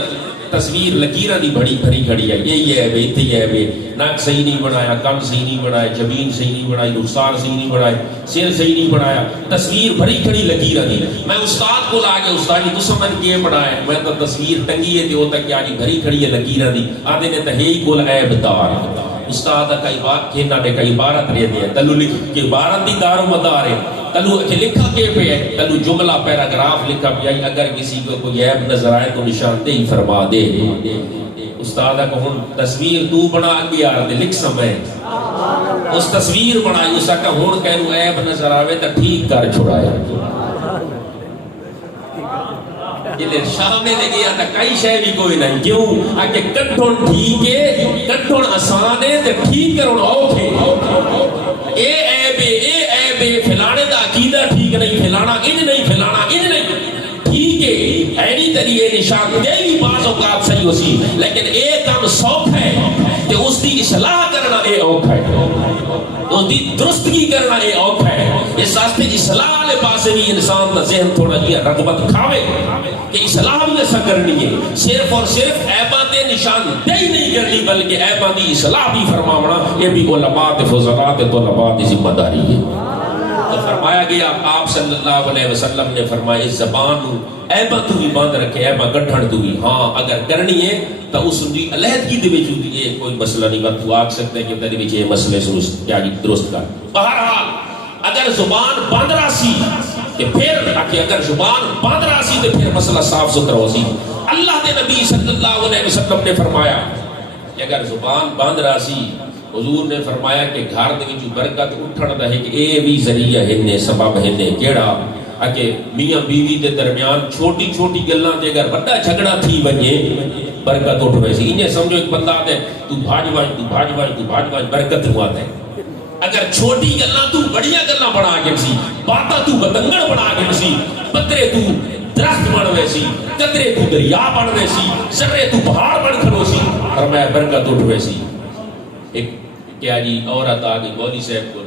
تصویر لکیرہ دی بڑی بھری کھڑی ہے یہی ہے بے اتھی ہے بے ناک صحیح نہیں بنایا کم صحیح نہیں بنایا جبین صحیح نہیں بنائی رخسار صحیح نہیں بنایا سر صحیح نہیں بنایا تصویر بھری کھڑی لکیرہ دی میں استاد کو لا کے استاد جی تو سمجھ کے بنایا میں تو تصویر ٹنگی ہے جو تک یعنی بھری کھڑی ہے لکیرہ دی آدھے نے تہی کل عیب دار استاد کئی بات کھینا نے کئی بارت رہ دیا تلو لکھ کے بارت دی دار و مدار ہے تلو اچھے لکھا کے پہ ہے تلو جملہ پیراگراف لکھا پہ ہے اگر کسی کو کوئی عیب نظر آئے تو نشان دے ہی فرما دے استاد کو ہن تصویر تو بنا بھی آر دے لکھ سمیں اس تصویر بنائی اسا کا ہن کہنو عیب نظر آوے تا ٹھیک کر چھوڑایا یہ لئے شاہ میں لے گیا تا کئی شے بھی کوئی نہیں کیوں آکے کٹھن ٹھیک ہے کٹھن آسان ہے تے ٹھیک کرن اوکھے اے عیب فلانے دا عقیدہ ٹھیک نہیں فلانا ان نہیں فلانا ان نہیں ٹھیک ہے اینی طریقے نشان دے بھی بعض اوقات صحیح ہو سی لیکن ایک کام سوکھ ہے کہ اس دی اصلاح کرنا اے اوکھ ہے اس دی درستگی کرنا اے اوکھ ہے اس واسطے اصلاح والے پاسے بھی انسان کا ذہن تھوڑا جی رغبت کھاوے کہ اصلاح بھی ایسا کرنی ہے صرف اور صرف عیبات نشان دے ہی نہیں کرنی بلکہ عیبات دی اصلاح بھی فرماونا یہ بھی علماء فضلات طلباء دی ذمہ داری ہے تو فرمایا گیا آپ صلی اللہ علیہ وسلم نے فرمایا اس زبان ایبا تو بھی باندھ رکھے ایبا گٹھن تو بھی ہاں اگر کرنی ہے تو اس دی علیحدگی دے وچ یہ کوئی مسئلہ نہیں بات تو آکھ سکتے ہیں کہ تیرے وچ یہ مسئلے کیا درست کر بہرحال اگر زبان باندھ راسی کہ پھر اگر زبان باندھ راسی تو پھر مسئلہ صاف ستھرا ہو سی اللہ دے نبی صلی اللہ علیہ وسلم نے فرمایا کہ اگر زبان باندھ راسی حضور نے فرمایا کہ گھر دے وچ برکت اٹھن دا ہے کہ اے بھی ذریعہ ہنے سبب ہنے کیڑا کہ میاں بیوی دے درمیان چھوٹی چھوٹی گلاں تے اگر بڑا جھگڑا تھی ونجے برکت اٹھ ویسی انہیں سمجھو ایک بندہ دے تو بھاج برکت ہوا ہے اگر چھوٹی گلاں تو بڑیاں گلاں بنا کے سی باتا تو بتنگڑ بنا کے سی پترے تو درخت بن ویسی قطرے تو دریا بن ویسی ذرے تو پہاڑ بن کھڑو سی فرمایا برکت اٹھ ویسی ایک کیا جی عورت آگئی مولوی صاحب کو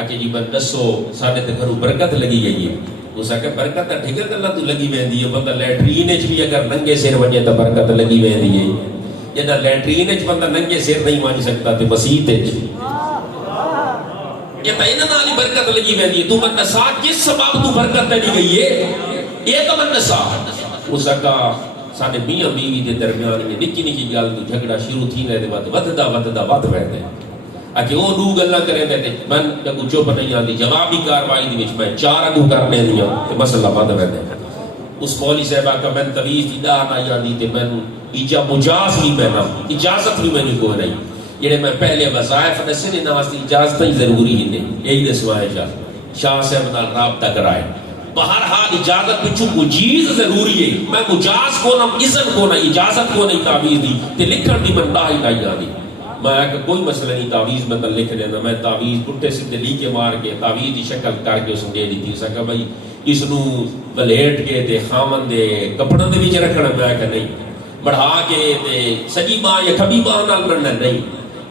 آکے جی بند دسو ساڑھے تے گھروں برکت لگی گئی ہے اس آکے برکت ٹھیکر کرنا تو لگی ویندی ہے بندہ لیٹرینج بھی اگر ننگے سیر ونجے تو برکت لگی ویندی ہے یا نہ لیٹرینج بندہ ننگے سیر نہیں مانی سکتا تے مسیح تے یہ تا انہاں نالی برکت لگی ویندی ہے تو من نسا کس سبب تو برکت لگی گئی ہے یہ تو من نسا اس آکا سانے میاں بیوی دے درمیان میں نکی نکی گال تو جھگڑا شروع تھی رہے دے بعد ود ویندے اکہ وہ دو گلہ کریں دے من جب چوپ نہیں آتی جوابی کاروائی دی وچ میں 4 اگو کرنے دیا کہ مسئلہ بند ویندے اس مولوی صاحبہ کا میں تویز دی دا نہ یادی تے میں مجاز بھی میں نہ اجازت بھی میں نہیں کو نہیں یہ میں پہلے وظائف دسے نے نواستی اجازت ہی ضروری ہی نہیں یہی دسوائے شاہ صاحب نال رابطہ کرائے بہرحال اجازت پچھو مجیز ضروری ہے میں مجاز کو نہ اذن کو نہ اجازت کو نہیں تعویز دی تے لکھن دی من ہی نہیں آدی میں کہ کوئی مسئلہ نہیں تعویز میں لکھ دینا میں تعویز پٹھے سیدھے لیکے مار کے تعویز دی شکل کر کے اس دے دی سکا بھائی اس نو بلیٹ کے تے خامن دے کپڑوں دے وچ رکھنا میں کہ نہیں بڑھا کے تے سجی ماں یا کبھی ماں نال بننا نہیں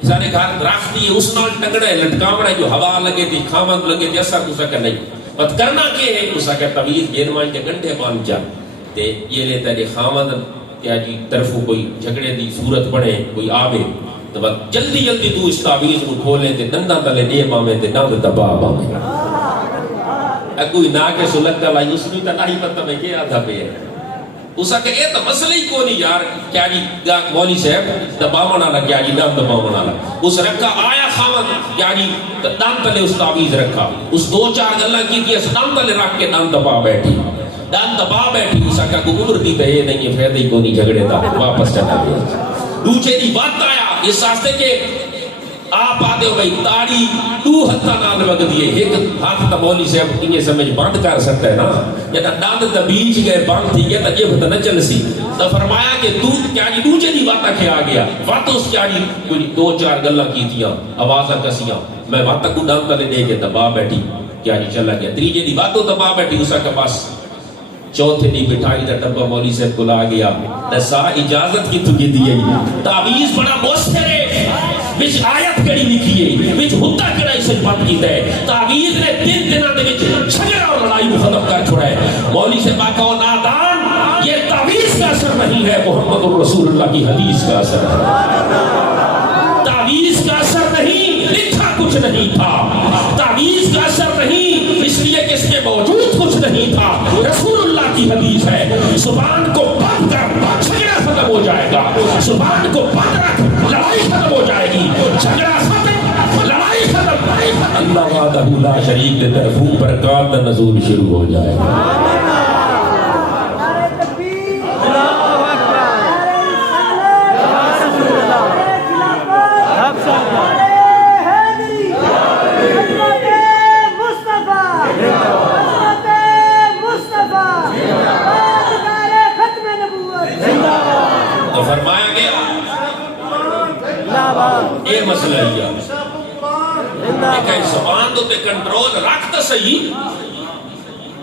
سارے گھر درخت دی اس نال ٹنگنا ہے لٹکاونا ہے جو ہوا لگے تے خامن لگے تے اثر تو سکا نہیں بات کرنا کہ ہے اس کا تعویز گین مان کے گنڈے مان جا تے یہ لیتا ہے خامن کیا جی طرف کوئی جھگڑے دی صورت بنے کوئی آوے تو بات جلدی جلدی تو اس تعویز کو کھولیں تے دندہ تلے دے مامے تے نہ دبا مامے کوئی نہ کے سلک کا لائی اس میں تو نہیں پتہ میں کیا تھا پہ اس کا یہ تو مسئلہ ہی کو نہیں یار کیا جی مولوی صاحب دباونا لگ کیا جی دام دباونا لگ اس رکھا آیا خامن کیا جی دام تلے اس تعویز رکھا اس دو چار گلہ کی تھی اس دام تلے رکھ کے دام دبا بیٹھی دام دبا بیٹھی اس کا کوئی عمر دی تو یہ نہیں ہے فیدہ ہی کو نہیں جھگڑے دا واپس چلا گیا دوچے دی بات آیا اس راستے کے آپ آتے ہو بھئی تاڑی تو ہتھا نال وگ دیئے ایک ہاتھ تا مولوی صاحب انہیں سمجھ بند کر سکتا ہے نا یا تا ڈاند تا بیچ گئے بند تھی گیا تا یہ بتا نہ چل سی تا فرمایا کہ تو کیا جی دوچے دی باتہ کیا گیا وقت اس کیا جی کوئی دو چار گلہ کی تھیاں آوازہ کسیاں میں وقت کو ڈاند تلے دے کے دبا بیٹھی کیا جی چلا گیا تریجے دی باتوں دبا بیٹھی اسا کے پاس چوتھے دی بٹھائی دا ڈبا مولوی صاحب کو لا گیا نسا اجازت کی تو کی دیئے تعویز بڑا موثر ہے وچ آیت کڑی لکھی ہے وچ ہوتا کڑا اسے بات کیتا ہے تعویز نے تین دنوں دے وچ جھگڑا اور لڑائی کو ختم کر چھوڑا ہے مولوی صاحب کا نادان یہ تعویز کا اثر نہیں ہے محمد رسول اللہ کی حدیث کا اثر ہے تعویز کا اثر نہیں لکھا کچھ نہیں تھا تعویز کا اثر نہیں اس لیے کہ اس میں موجود کچھ نہیں تھا رسول اللہ کی حدیث ہے زبان کو بند کر جھگڑا ختم ہو جائے گا زبان کو بند رکھ لڑائی ختم ہو جائے گی جھگڑا ختم لڑائی ختم اللہ وحدہ لا شریک کے طرف برکات نزول شروع ہو جائے گا فرمایا گیا یہ مسئلہ ہے لیکن زبان تو تے کنٹرول رکھتا صحیح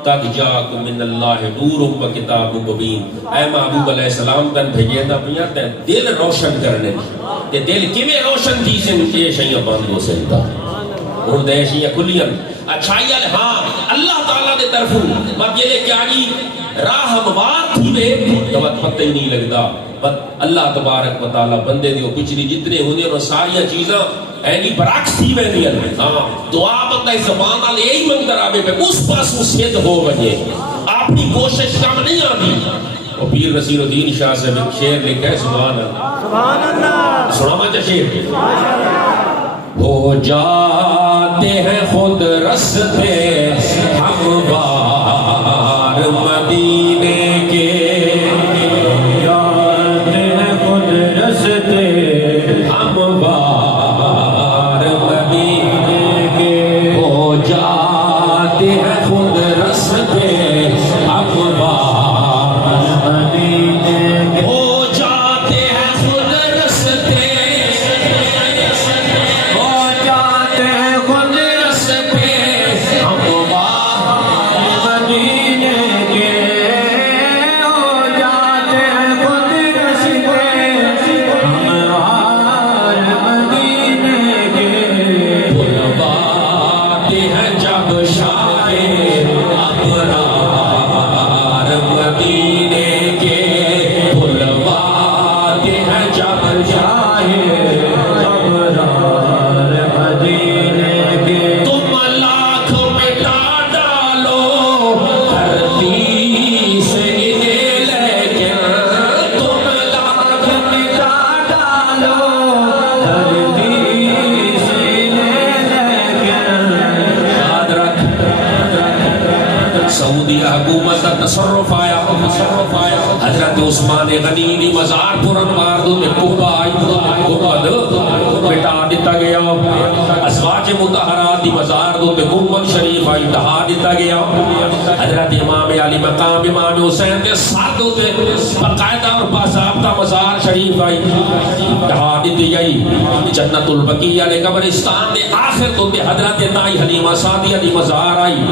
تک جاکم من اللہ نور و کتاب مبین اے محبوب علیہ السلام تن بھیجے دا پیارتا ہے دل روشن کرنے تے دل کیویں روشن تھی سے یہ شیئں بند ہو سکتا اور دے شیئں کھلیاں اچھائی ہاں اللہ تعالیٰ دے طرفوں بات یہ لے کہ آنی راہ ہموار تھی بے تو بات پتہ ہی نہیں لگتا بات اللہ تبارک و تعالیٰ بندے دیو پچھلی جتنے ہونے اور ساریاں چیزاں اینی برعکس تھی میں دیا ہاں دعا بندہ زبان آلے یہی منگر آبے پہ اس پاس مسید ہو بجے اپنی کوشش کم نہیں آنی اور پیر نصیر الدین شاہ سے شعر لکھا ہے سبحان اللہ سبحان اللہ سنا مجھے شعر ہو جاتے ہیں خود رستے ہموار مدینے کے جاتے ہیں خود رستے ہموار مدینے کے ہو جاتے ہیں خود رستے ہموار مدینے کے ہو جاتے ہیں خود رستے عثمان غنی دی مزار پورن مار دو میں کعبہ آئی گنبد مٹا دیتا گیا ازواج مطہرات دی مزار دو میں گنبد شریف آئی ڈھا دیتا گیا حضرت امام علی مقام امام حسین کے ساتھ ہوتے باقاعدہ اور باضابطہ مزار شریف آئی ڈھا دیتی گئی جنت البقیع علیہ قبرستان دے آخر تو حضرت تائی حلیمہ سعدیہ دی مزار آئی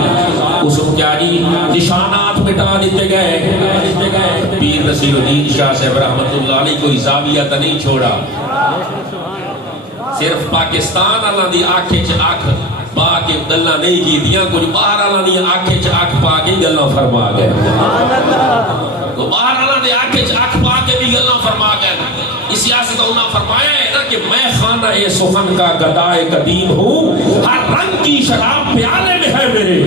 اس کیا جی نشانات مٹا دیتے گئے پیر نصیر الدین شاہ صاحب رحمت اللہ علیہ کوئی زاویہ تا نہیں چھوڑا صرف پاکستان اللہ دی آنکھیں چھ آنکھ پا کے گلہ نہیں کی دیا کچھ باہر اللہ دی آنکھیں چھ آنکھ پا کے گلہ فرما گئے باہر اللہ دی آنکھیں چھ آنکھ پا کے بھی گلہ فرما گئے اس سیاست انہوں فرمایا ہے نا کہ میں خانہ سخن کا گدائے قدیم ہوں ہر رنگ کی شراب پیالے میں ہے میرے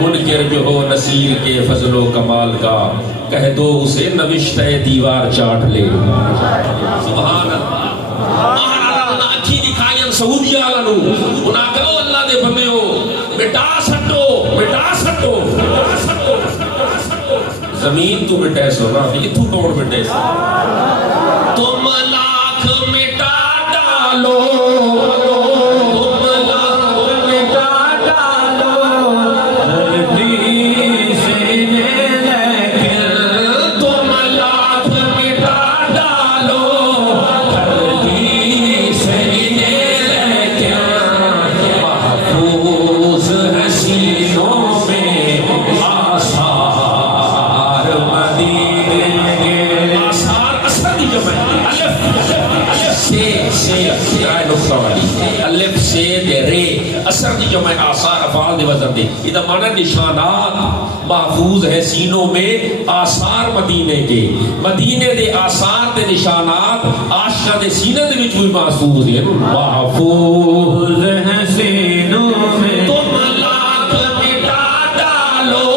منکر جو ہو نصیر کے فضل و کمال کا کہہ دو اسے نوشتہ دیوار چاٹ لے سبحان اللہ باہر اللہ اچھی دکھائیں سعودی آلانو انہاں کہو اللہ دے بندے ہو مٹا سٹو زمین تو مٹے سو نا یہ تو کون مٹے سو تم لاکھ مٹا ڈالو الف سے دے رے اثر دی جو میں آثار افعال دے وزن دے یہ معنی نشانات محفوظ ہے سینوں میں آثار مدینے کے مدینے دے آثار دے نشانات آشنا دے سینے دے وچ بھی محفوظ ہے محفوظ ہے سینوں میں تم لاکھ مٹا ڈالو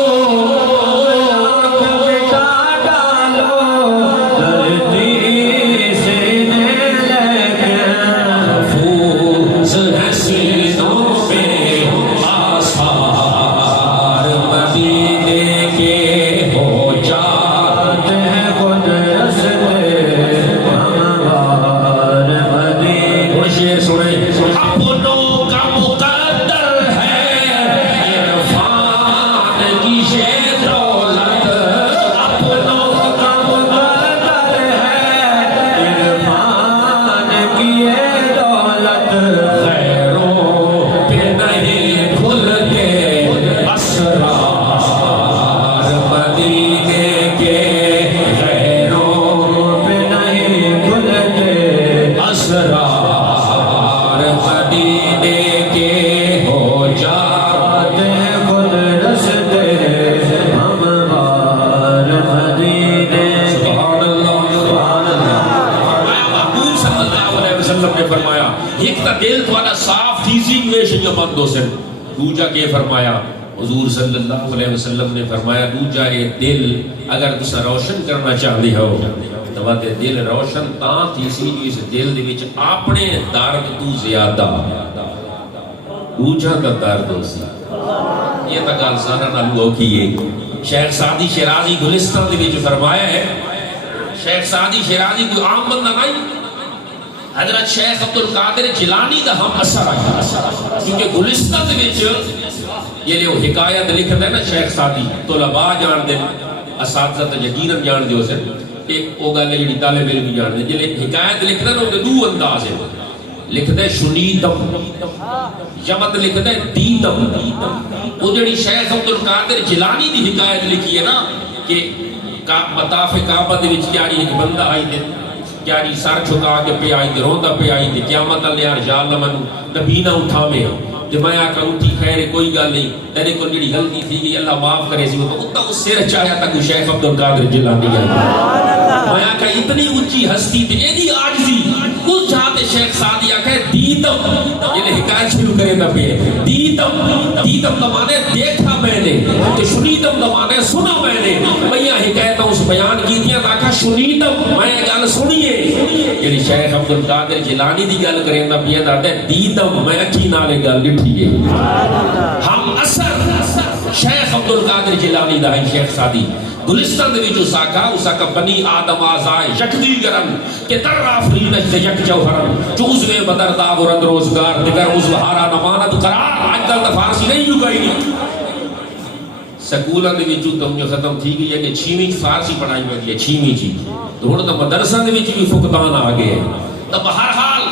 دوجہ کے فرمایا حضور صلی اللہ علیہ وسلم نے فرمایا دوجہ اے دل اگر تسا روشن کرنا چاہتے ہو تو دل روشن تاں تیسی اس دل دے وچ اپنے درد تو زیادہ دوجہ کا درد ہو سی یہ تا گل سارا نال ہو کی ہے شیخ سعدی شیرازی گلستان دے وچ فرمایا ہے شیخ سعدی شیرازی کوئی عام بندہ نہیں حضرت شیخ عبدالقادر جیلانی دا ہم اثر آیا کیونکہ گلستان دے وچ یہ لئے وہ حکایت لکھتا ہے نا شیخ سعدی طلباء جان دے اساتذہ تا یقیناً جان دے ہو سے ایک اوگا لے جڑی طالب علم جان دے جلے حکایت لکھتا ہے نا انہیں دو انداز ہے لکھتا ہے شنیدم یمت لکھتا ہے دیدم وہ جڑی شیخ عبدالقادر جیلانی دی حکایت لکھی ہے نا کہ مطاف کعبہ دے وچ کیاری ایک بندہ آئی دے کیاری سر چھکا کے پہ آئی دے روندہ پہ آئی دے قیامت اللہ یار جاللہ من نبی نہ اٹھا میں جب میں آکا اٹھی خیر کوئی گل نہیں تیرے کو جڑی غلطی تھی کہ اللہ معاف کرے سی وہ تو اتنا اس سر چاہیا تھا کہ شیخ عبدالقادر جیلانی ہے میں آکا اتنی اونچی ہستی تھی ایدی آجزی اس جہاں شیخ سعدی آکا ہے دیدم یہ حکایت شروع کرے نہ پہ دیدم دمانے دیکھا میں نے کہ شنیدم دمانے سنا میں نے میں یہ حکایت اس بیان کی دیا آکا شنیدم میں گل سنیے یعنی شیخ عبدالقادر جیلانی دی گل کرے نہ پہ داتا ہے دیدم میں اچھی نالے گل لٹھیے ہم اثر شیخ عبدالقادر جیلانی دا ہے شیخ سعدی گلستان دے وچ اساکا بنی آدم آزائے یکدی گرن کہ در آفرین سے یک جوہرن چوزوے بدر داورند روزگار دگر عزو ہارا نماند قرار آج کل فارسی نہیں لگائی نہیں سکولہ دے وچ تم جو ختم تھی گئی ہے کہ 6ویں فارسی پڑھائی ہوئی ہے 6ویں جی تو ہن تو مدرسہ دے وچ بھی فقدان آ گئے تو بہرحال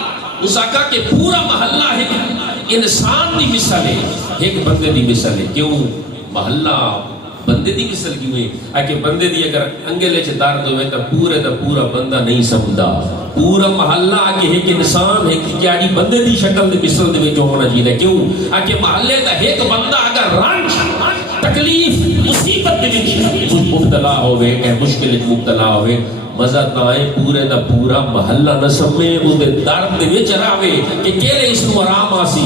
اساکا کہ پورا محلہ ایک انسان دی مثال ہے ایک بندے دی مثال ہے کیوں محلہ بندے دی مثال کیوں ہے کہ بندے دی اگر انگلے چ درد ہوئے تو پورے دا پورا بندہ نہیں سمجھدا پورا محلہ کہ ایک انسان ہے کہ کیا جی بندے دی شکل دے مثال دے وچ ہونا چاہیے کیوں کہ محلے دا ایک بندہ اگر رنج تکلیف مصیبت دے وچ مبتلا ہوئے کہ مشکل وچ مبتلا ہوئے مزہ تائیں پورے دا پورا محلہ نہ سمے اس دے درد دے وچ راوے کہ کیڑے اس نو آرام آسی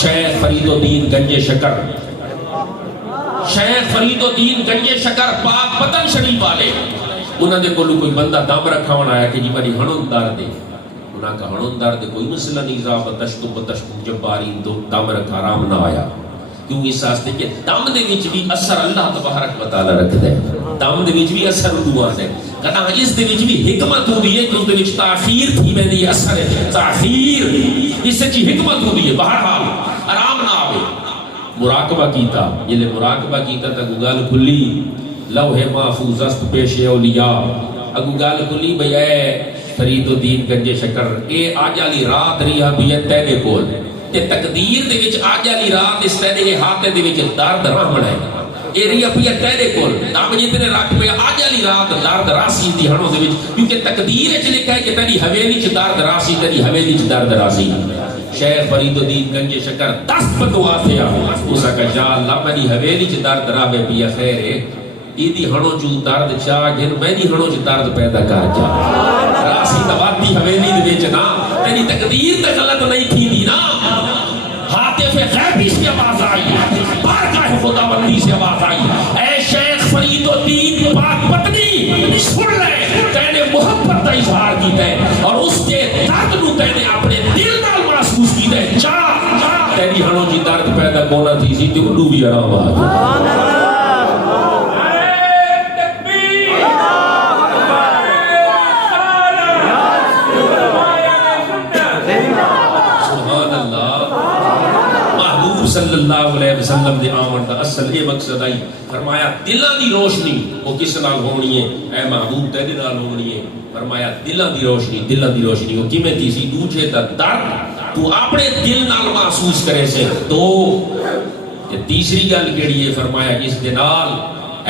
شیخ فرید الدین گنج شکر شیخ فرید الدین گنج شکر پاک پتن شریف والے انہاں دے کولوں کوئی بندہ دم رکھاون آیا کہ جی بڑی ہنون درد ہے انہاں کا ہنون درد کوئی مسئلہ نہیں ذا بتشتو جباری دم رکھا آرام نہ آیا کیوں اس واسطے کہ دم دے وچ بھی اثر اللہ تبارک و تعالی رکھدا ہے دم دے وچ بھی اثر ہوا ہے کہتا اس دے وچ بھی حکمت ہوندی ہے کہ اس دے وچ تاخیر تھی ویندی ہے اثر ہے تاخیر اس کی حکمت ہوندی ہے بہرحال آرام نہ آوے مراقبہ کیتا یہ مراقبہ کیتا تا گل کھلی لوح محفوظ است پیش اولیاء اگو گل کھلی بھئی اے فرید الدین گنج شکر اے آج والی رات رہا بھی ہے تیرے کول تے تقدیر دے وچ آج والی رات اس تیرے ہاتھ دے وچ درد رہنا ہے اے رہا بھی ہے تیرے کول دم جتنے رکھ پہ آج والی رات درد راسی دی ہنوں دے وچ کیونکہ تقدیر وچ لکھا ہے کہ تیری حویلی چ درد راسی تیری حویلی چ درد راسی شیخ فرید الدین گنج شکر 10 بدعا تھیا اسا کہ یا اللہ میری حویلی چ درد راوے پیا خیر ہے ایدی ہنوں چ درد چا جن میری ہنوں چ درد پیدا کر جا راسی تواتی حویلی دے وچ نا تیری تقدیر تے غلط نہیں تھی دی نا حاطف غیبی سے آواز آئی بارگاہ خداوندی سے آواز آئی اے شیخ فرید الدین پاک پتنی سن لے تینے محبت کا اظہار کیتا ہے اور اس کے درد نو تینے اپنے دل نال محسوس کیتا ہے چاہ تیری ہنوں جی درد پیدا کونا تھی سی تے اڈو بھی آرام آ جائے صلی اللہ علیہ وسلم دے آمن دا اصل یہ مقصد آئی فرمایا دلان دی روشنی وہ کس نال ہونی ہے اے محبوب تیرے نال ہونی ہے فرمایا دلان دی روشنی وہ کیمیں تیسی دوجھے دا درد تو اپنے دل نال محسوس کرے سے تو یہ تیسری گل کیڑی ہے فرمایا اس دنال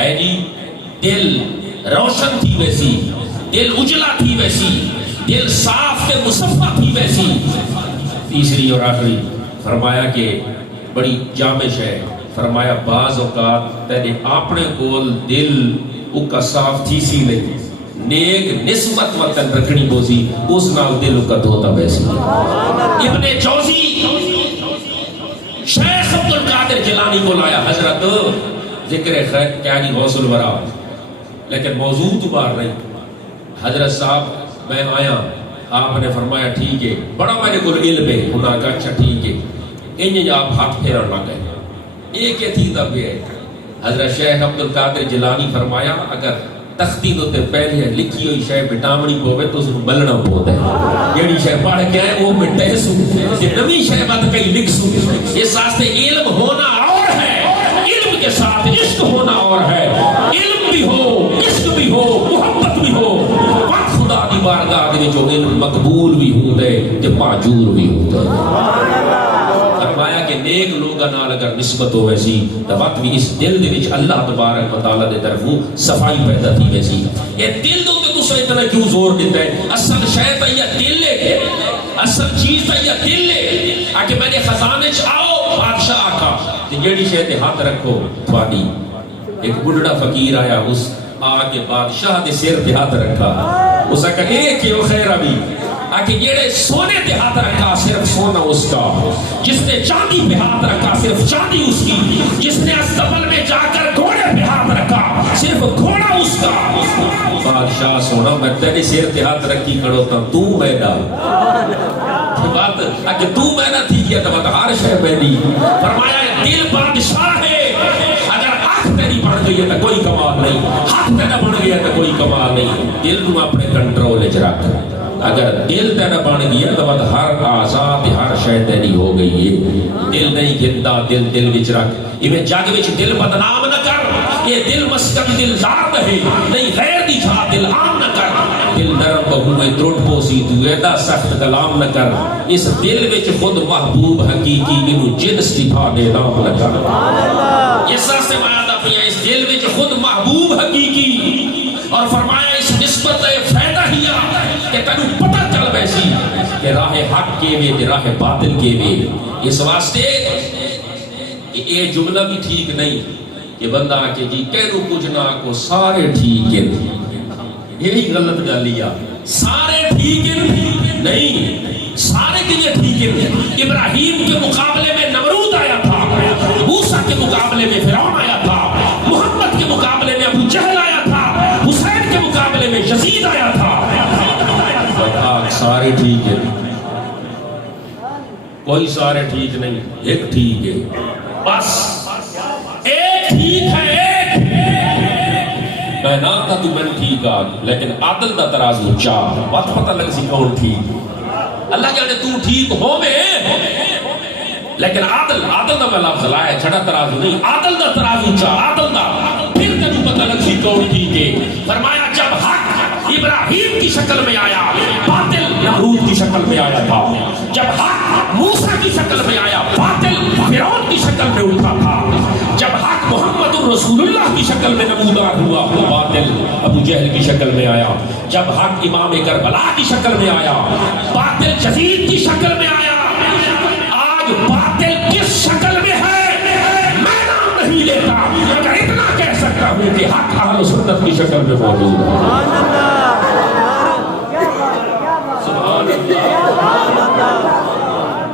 اے جی دل روشن تھی ویسی دل اجلا تھی ویسی دل صاف کے مصفہ تھی ویسی تیسری اور آخری فرمایا کہ بڑی جامش ہے فرمایا بعض اوقات تیرے اپنے کول دل اکا صاف تھی سی نہیں نیک نسبت وطن رکھنی بوسی اس نال دل اکا دھوتا بیسی ابن جوزی شیخ عبدالقادر جیلانی کو لایا حضرت ذکر خیر کیا جی غوث الورا لیکن موضوع تو بار نہیں حضرت صاحب میں آیا آپ نے فرمایا ٹھیک ہے بڑا میں نے کل علم ہے انہوں نے کہا اچھا ٹھیک ہے انہیں آپ ہاتھ پھیرن لگ گئے ایک ہی تھی تب ہے حضرت شیخ عبدالقادر جیلانی فرمایا اگر تختی دوتے پہلے لکھی ہوئی شے بٹامنی پوے تو اس کو بلنا پوتا ہے یعنی شے پڑھ کے آئے وہ مٹے سو یہ نمی شے بات کئی لکھ سو اس ساستے علم ہونا اور ہے علم کے ساتھ عشق ہونا اور ہے علم بھی ہو عشق بھی ہو محبت بھی ہو وقت خدا دی بارگاہ دے جو علم مقبول بھی ہوتا ہے جو معجور بھی ہوتا ہے فرمایا کہ نیک لوگا نال اگر نسبت ہو ویسی وقت بھی اس دل دے وچ اللہ تبارک و تعالی دے طرفوں صفائی پیدا تھی ویسی یہ دل دو تے تساں اتنا کیوں زور دیتا ہے اصل شے تے یہ دل ہے اصل چیز تے یہ دل ہے کہ میں نے خزانے چ آؤ بادشاہ آقا تے جڑی شے تے ہاتھ رکھو تھوڑی ایک بڈھڑا فقیر آیا اس آ کے بادشاہ دے سر تے ہاتھ رکھا اس نے کہا اے کیوں خیر ابھی کہ یہ سونے پہ ہاتھ رکھا صرف سونا اس کا جس نے چاندی پہ ہاتھ رکھا صرف چاندی اس کی جس نے استبل میں جا کر گھوڑے پہ ہاتھ رکھا صرف گھوڑا اس کا بادشاہ سونا میں تیرے سر پہ ہاتھ رکھی کھڑو تو میدا بات کہ تو میدا تھی کیا تو ہر شے میری فرمایا دل بادشاہ ہے اگر اکھ تیری بن گئی ہے تو کوئی کمال نہیں، ہاتھ تیرا بن گیا تو کوئی کمال نہیں۔ دل نو اپنے کنٹرول وچ رکھ، اگر دل تیرا بن گیا تو بعد ہر آزاد ہر شے تیری ہو گئی ہے۔ دل نہیں گندا، دل وچ رکھ، ایویں جگ وچ دل بدنام نہ کر، یہ دل مسکن دلدار رہے، نہیں غیر دی تھا دل عام نہ کر۔ دل نرم بہوئے ترٹ پوسی تو ایدا سخت کلام نہ کر، اس دل وچ خود محبوب حقیقی انہوں جنس دفاع دے نام نہ کر۔ اس طرح سے مایا دا پیا اس دل وچ خود محبوب حقیقی، اور فرمایا اس نسبت فائدہ ہی کہ تینوں پتہ چل بیسی کہ راہ حق کے وے تے راہ باطل کے وے۔ اس واسطے کہ یہ جملہ بھی ٹھیک نہیں کہ بندہ آکے جی کہنو کچھ نہ کو سارے ٹھیک ہیں، یہی غلط گل لیا۔ سارے ٹھیک ہیں نہیں، سارے کے لیے ٹھیک ہیں۔ ابراہیم کے مقابلے میں نمرود آیا تھا، موسیٰ کے مقابلے میں فرعون آیا تھا، محمد کے مقابلے میں ابو جہل آیا تھا، حسین کے مقابلے میں یزید آیا تھا۔ سارے ٹھیک ہیں، کوئی سارے ٹھیک نہیں، ایک ٹھیک ہے، بس ایک ٹھیک ہے۔ ایک میں نام تھا تو میں ٹھیک آ، لیکن عادل دا ترازو چار بات پتہ لگ سی کون ٹھیک۔ اللہ جانے تو ٹھیک ہو میں، لیکن عادل دا میں لفظ لایا، چھڑا ترازو نہیں، عادل دا ترازو چار، عادل دا پھر تجھو پتہ لگ سی کون ٹھیک ہے۔ فرمایا جب حق ابراہیم کی شکل میں آیا، باطل نمرود کی شکل میں آیا تھا۔ جب حق موسیٰ کی شکل میں آیا، باطل فرعون کی شکل میں اٹھا تھا۔ جب حق محمد رسول اللہ کی شکل میں نمودار ہوا، باطل ابو جہل کی شکل میں آیا۔ جب حق امام کربلا کی شکل میں آیا، باطل یزید کی شکل میں آیا۔ آج باطل کس شکل میں ہے میں نام نہیں لیتا، مگر اتنا کہہ سکتا ہوں کہ حق اہل سنت کی شکل میں موجود ہے۔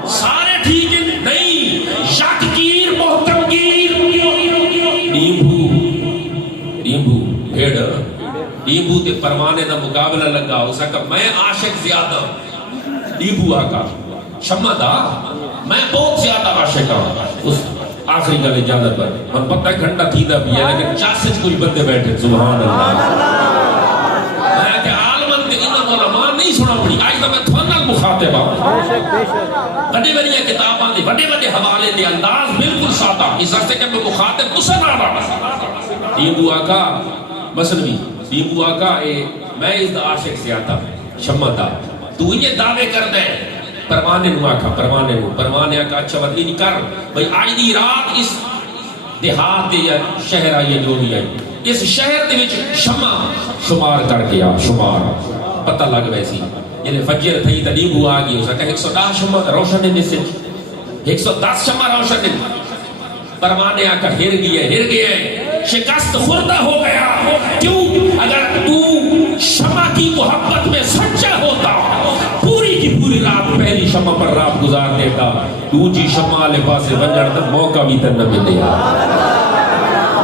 سارے ٹھیک نہیں، یک گیر محکم گیر، نیمبو بھیڑ نیمبو تے پروانے دا مقابلہ لگا ہو سکا، میں عاشق زیادہ نیمبو آقا شمع دا، میں بہت زیادہ عاشق ہوں اس آخری گلے جانر پر۔ من پتہ گھنٹہ تھی دا بھی ہے لیکن چاسج کچھ بندے بیٹھے، سبحان اللہ۔ میں کہ عالمن تے انہاں علماء نہیں سنا پڑی، آج تو میں تھوڑا مخاطب ہوں۔ بڑے بڑے کتاباں دے بڑے بڑے حوالے دے انداز بالکل سادہ، اس وقت کہ میں مخاطب مسن آ رہا۔ نیمبو آقا مثلوی نیمبو آقا میں اس دا عاشق زیادہ شمع دا، تو یہ دعوے کر دے پروانے نو آقا، پروانے آقا اچھا ودلی نہیں کر بھئی آج دی رات اس دیہات دے یا شہر آئیے جو بھی آئی، اس شہر دے وچ شمع شمار کر کے شمار پتہ لگ ویسی، یعنی فجر تھی تا نیمبو آگئی اسا کہ 110 شمع روشن ہے سے 110 شمع روشن ہے۔ پروانے آقا ہر گئے شکست خوردہ ہو گیا۔ کیوں؟ اگر تو شمع کی محبت میں سچا ہوتا، پوری کی پوری رات پہلی شمع پر رات گزار دیتا، دوجی شمع لے پاسے بنجڑ تک موقع بھی تن نہ ملے،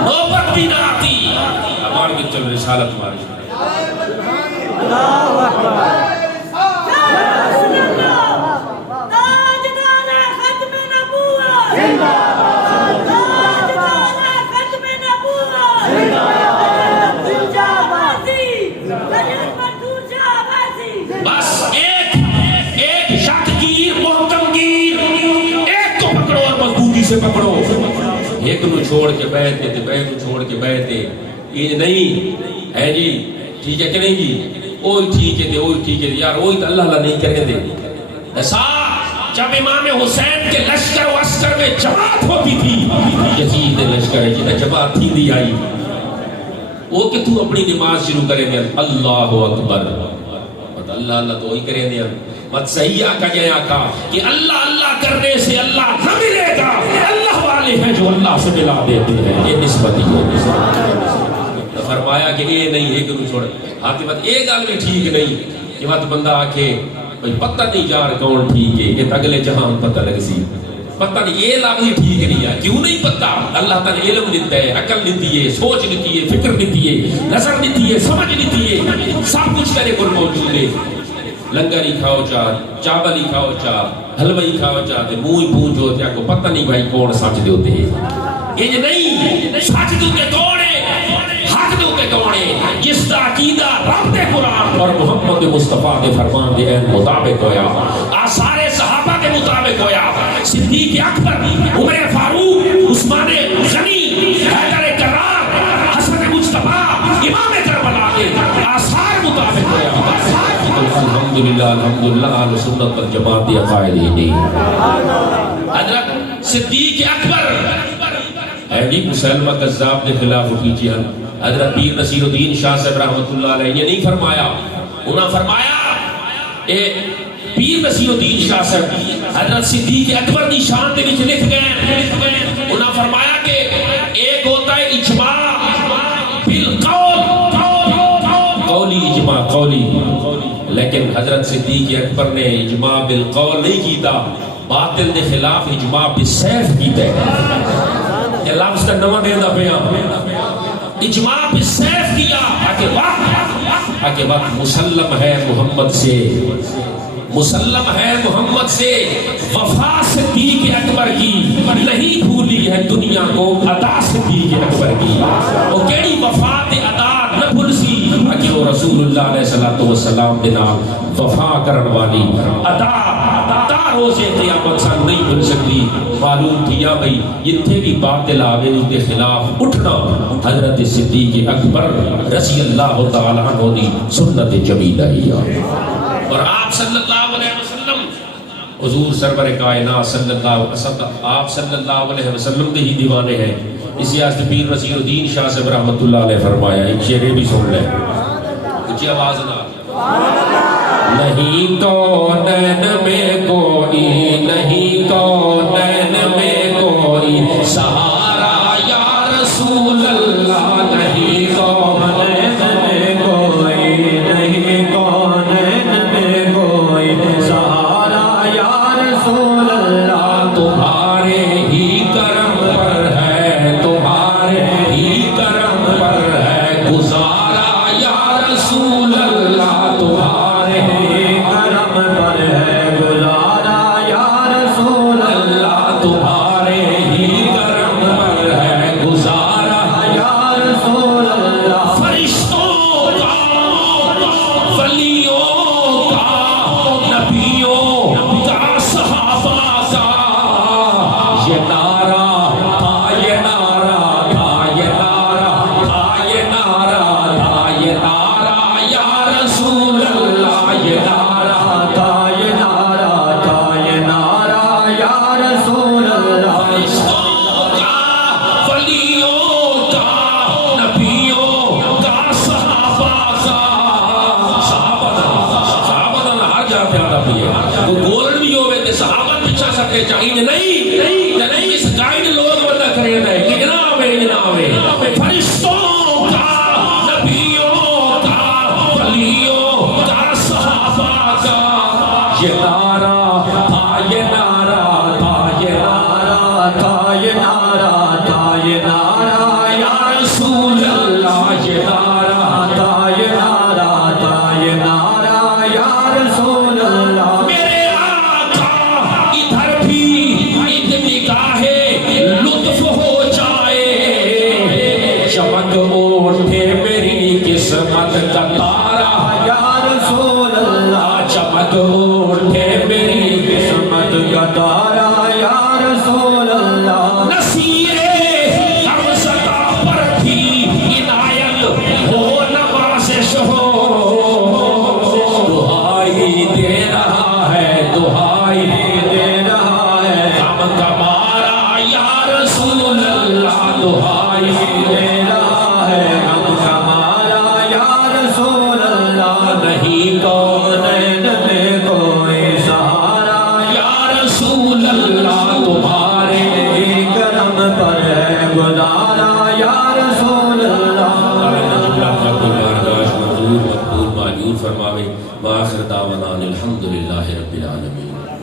نوبت بھی نہ آتی۔ ہمار کے چل رسالت ماری اللہ اکبر۔ بس ایک شک گیر محکم گیر، ایک کو پکڑو اور مضبوطی سے پکڑو، ایک نو چھوڑ کے بیٹھتے تھے، بیٹھ نو چھوڑ کے بیٹھتے، یہ نہیں ہے جی ٹھیک ہے کہ نہیں جی، اوہی ٹھیک ہے دے، اوہی ٹھیک ہے دے، یار اوہی تو اللہ نہیں کرے دے۔ ایسا جب امام حسین کے لشکر و عسکر میں جماعت ہوتی تھی، یزید لشکر ہے جنہیں جماعت تھی دی آئی، وہ کہ تو اپنی نماز شروع کریں گے اللہ اکبر، اللہ اللہ تو وہی کریں دیا، مت صحیح آقا جائے آقا کہ اللہ اللہ کرنے سے اللہ نہ ملے گا، اللہ والے ہیں جو اللہ سے ملا دیتے ہیں، یہ نسبتی ہے۔ فرمایا کہ یہ نہیں ہے کہ انہوں چھوڑ آتی بات ایک گال میں ٹھیک نہیں کہ مت بندہ آکے پتہ نہیں جار کون ٹھیک ہے، کہ اگلے جہاں پتہ لگ سی، پتہ نہیں یہ لفظ ٹھیک نہیں ہے، کیوں نہیں پتہ؟ اللہ تعالی علم دیتا ہے، عقل دیتی ہے، سوچ دیتی ہے، فکر دیتی ہے، نظر دیتی ہے، سمجھ دیتی ہے، سب کچھ کرے کو موجود ہے۔ لنگر ہی کھاؤ چاہ، چاول ہی کھاؤ چاہ، حلوہ ہی کھاؤ چاہ، منہ ہی پونچ ہوتے ہیں کو پتہ نہیں بھائی کون سچ دے ہوتے ہیں۔ یہ نہیں سچ دو کے کونے حق دو کے کونے جس دا عقیدہ رب دے قرآن اور محمد مصطفیٰ دے فرمان دے مطابق ہویا آثار صحابہ کے مطابق ہویا صدیق اکبر عمر فاروق عثمان غنی حیدر کرار حسن مصطفیٰ امام کربلا کے آثار مطابق ہویا الحمدللہ اہل سنت والجماعت دی عقائد ہی نہیں حضرت صدیق اکبر اے جی مسلمہ کذاب کے خلاف اٹھی جی حضرت پیر نصیر الدین شاہ صاحب رحمۃ اللہ علیہ نے نہیں فرمایا انہاں فرمایا اے پیر نصیر الدین شاہ صاحب حضرت صدیق اکبر دی شان دے وچ لکھ گئے انہاں فرمایا کہ ایک ہوتا ہے اجماع بالقول قولی اجماع قولی لیکن حضرت صدیق اکبر نے اجماع بالقول نہیں کیتا باطل دے خلاف اجماع بالسیف کیتا ہے یہ لفظ کا نواں دینا پیا اجماع بالسیف کیا آگے وقت مسلم ہے محمد سے مسلم ہے محمد سے وفا صدیق اکبر کی نہیں بھولی ہے دنیا کو ادا صدیق اکبر کی وہ کیڑی وفا تے ادا نہ بھول سی کہ وہ رسول اللہ علیہ الصلوۃ والسلام دے نال وفا کرن والی ادا روزے قیامت سان نہیں بن سکتی معلوم کیا بھئی جتنے بھی باطل آوے اس کے خلاف اٹھنا حضرت صدیق اکبر رضی اللہ تعالیٰ عنہ دی سنت جمیلہ ہی اور آپ صلی اللہ علیہ وسلم حضور سرور کائنات صلی اللہ علیہ وسلم آپ صلی اللہ علیہ وسلم کے ہی دیوانے ہیں اسی آستے پیر نصیر الدین شاہ صاحب رحمۃ اللہ علیہ فرمایا ایک شعر بھی سن لیں اونچی آواز نہ نہیں کونین میں کوئی نہیں کونین میں کوئی سہارا یا رسول اللہ نہیں کونین میں کوئی نہیں کونین میں کوئی سہارا یا رسول اللہ تمہارے ہی کرم پر ہے تمہارے ہی کرم پر ہے گزارا یا رسول اللہ تمہارے کرم پر ہے گزارا یا رسول اللہ تمہارے ہی کرم پر ہے گزارا یا رسول اللہ فرشتوں کا ولیوں کا نبیوں کا صحابہ کا یہ نعرہ تھا یہ نعرہ تھا یہ نعرہ تھا یہ نعرہ تھا یہ نعرہ یا رسول اللہ یہ نعرہ تھا یہ نعرہ تھا یہ نعرہ یا رسول اللہ فرشتوں کا ولیوں کا نبیوں کا صحابہ کا صحابہ دا ہر جا پیارا بھی ہے وہ گولن بھی ہوئے تے صحابہ پچھا سکے چاہیے نہیں اس گائیڈ لوگ بندہ کرے رہے کہ نہ آوے فرشتوں کا نبیوں کا ولیوں کا صحابہ کا یہ نعرہ تھا یہ نعرہ تھا یہ نعرہ تھا یہ نعرہ تھا یہ نعرہ یا رسول اللہ یہ نعرہ تھا یہ نعرہ تھا یہ نعرہ یا رسول اللہ میرے آقا ادھر بھی ایک نگاہ لطف ہو جائے چمک اٹھے میری قسمت کا تارا یا رسول اللہ چمک اٹھے میری قسمت کا تارا یا رسول اللہ نصیرے غمزدہ پر بھی عنایت ہو نوازش ہو دہائی دے رہا ہے دہائی دے رہا ہے غم کا مارا یا رسول اللہ دہائی دے رہا ہے غم کا مارا یا رسول اللہ نہیں کونین میں کوئی سہارا یا رسول اللہ تمہارے ہی کرم پر ہے گزارا یا رسول اللہ مقبول معجور فرماوے وآخر دعوانا الحمدللہ رب العالمین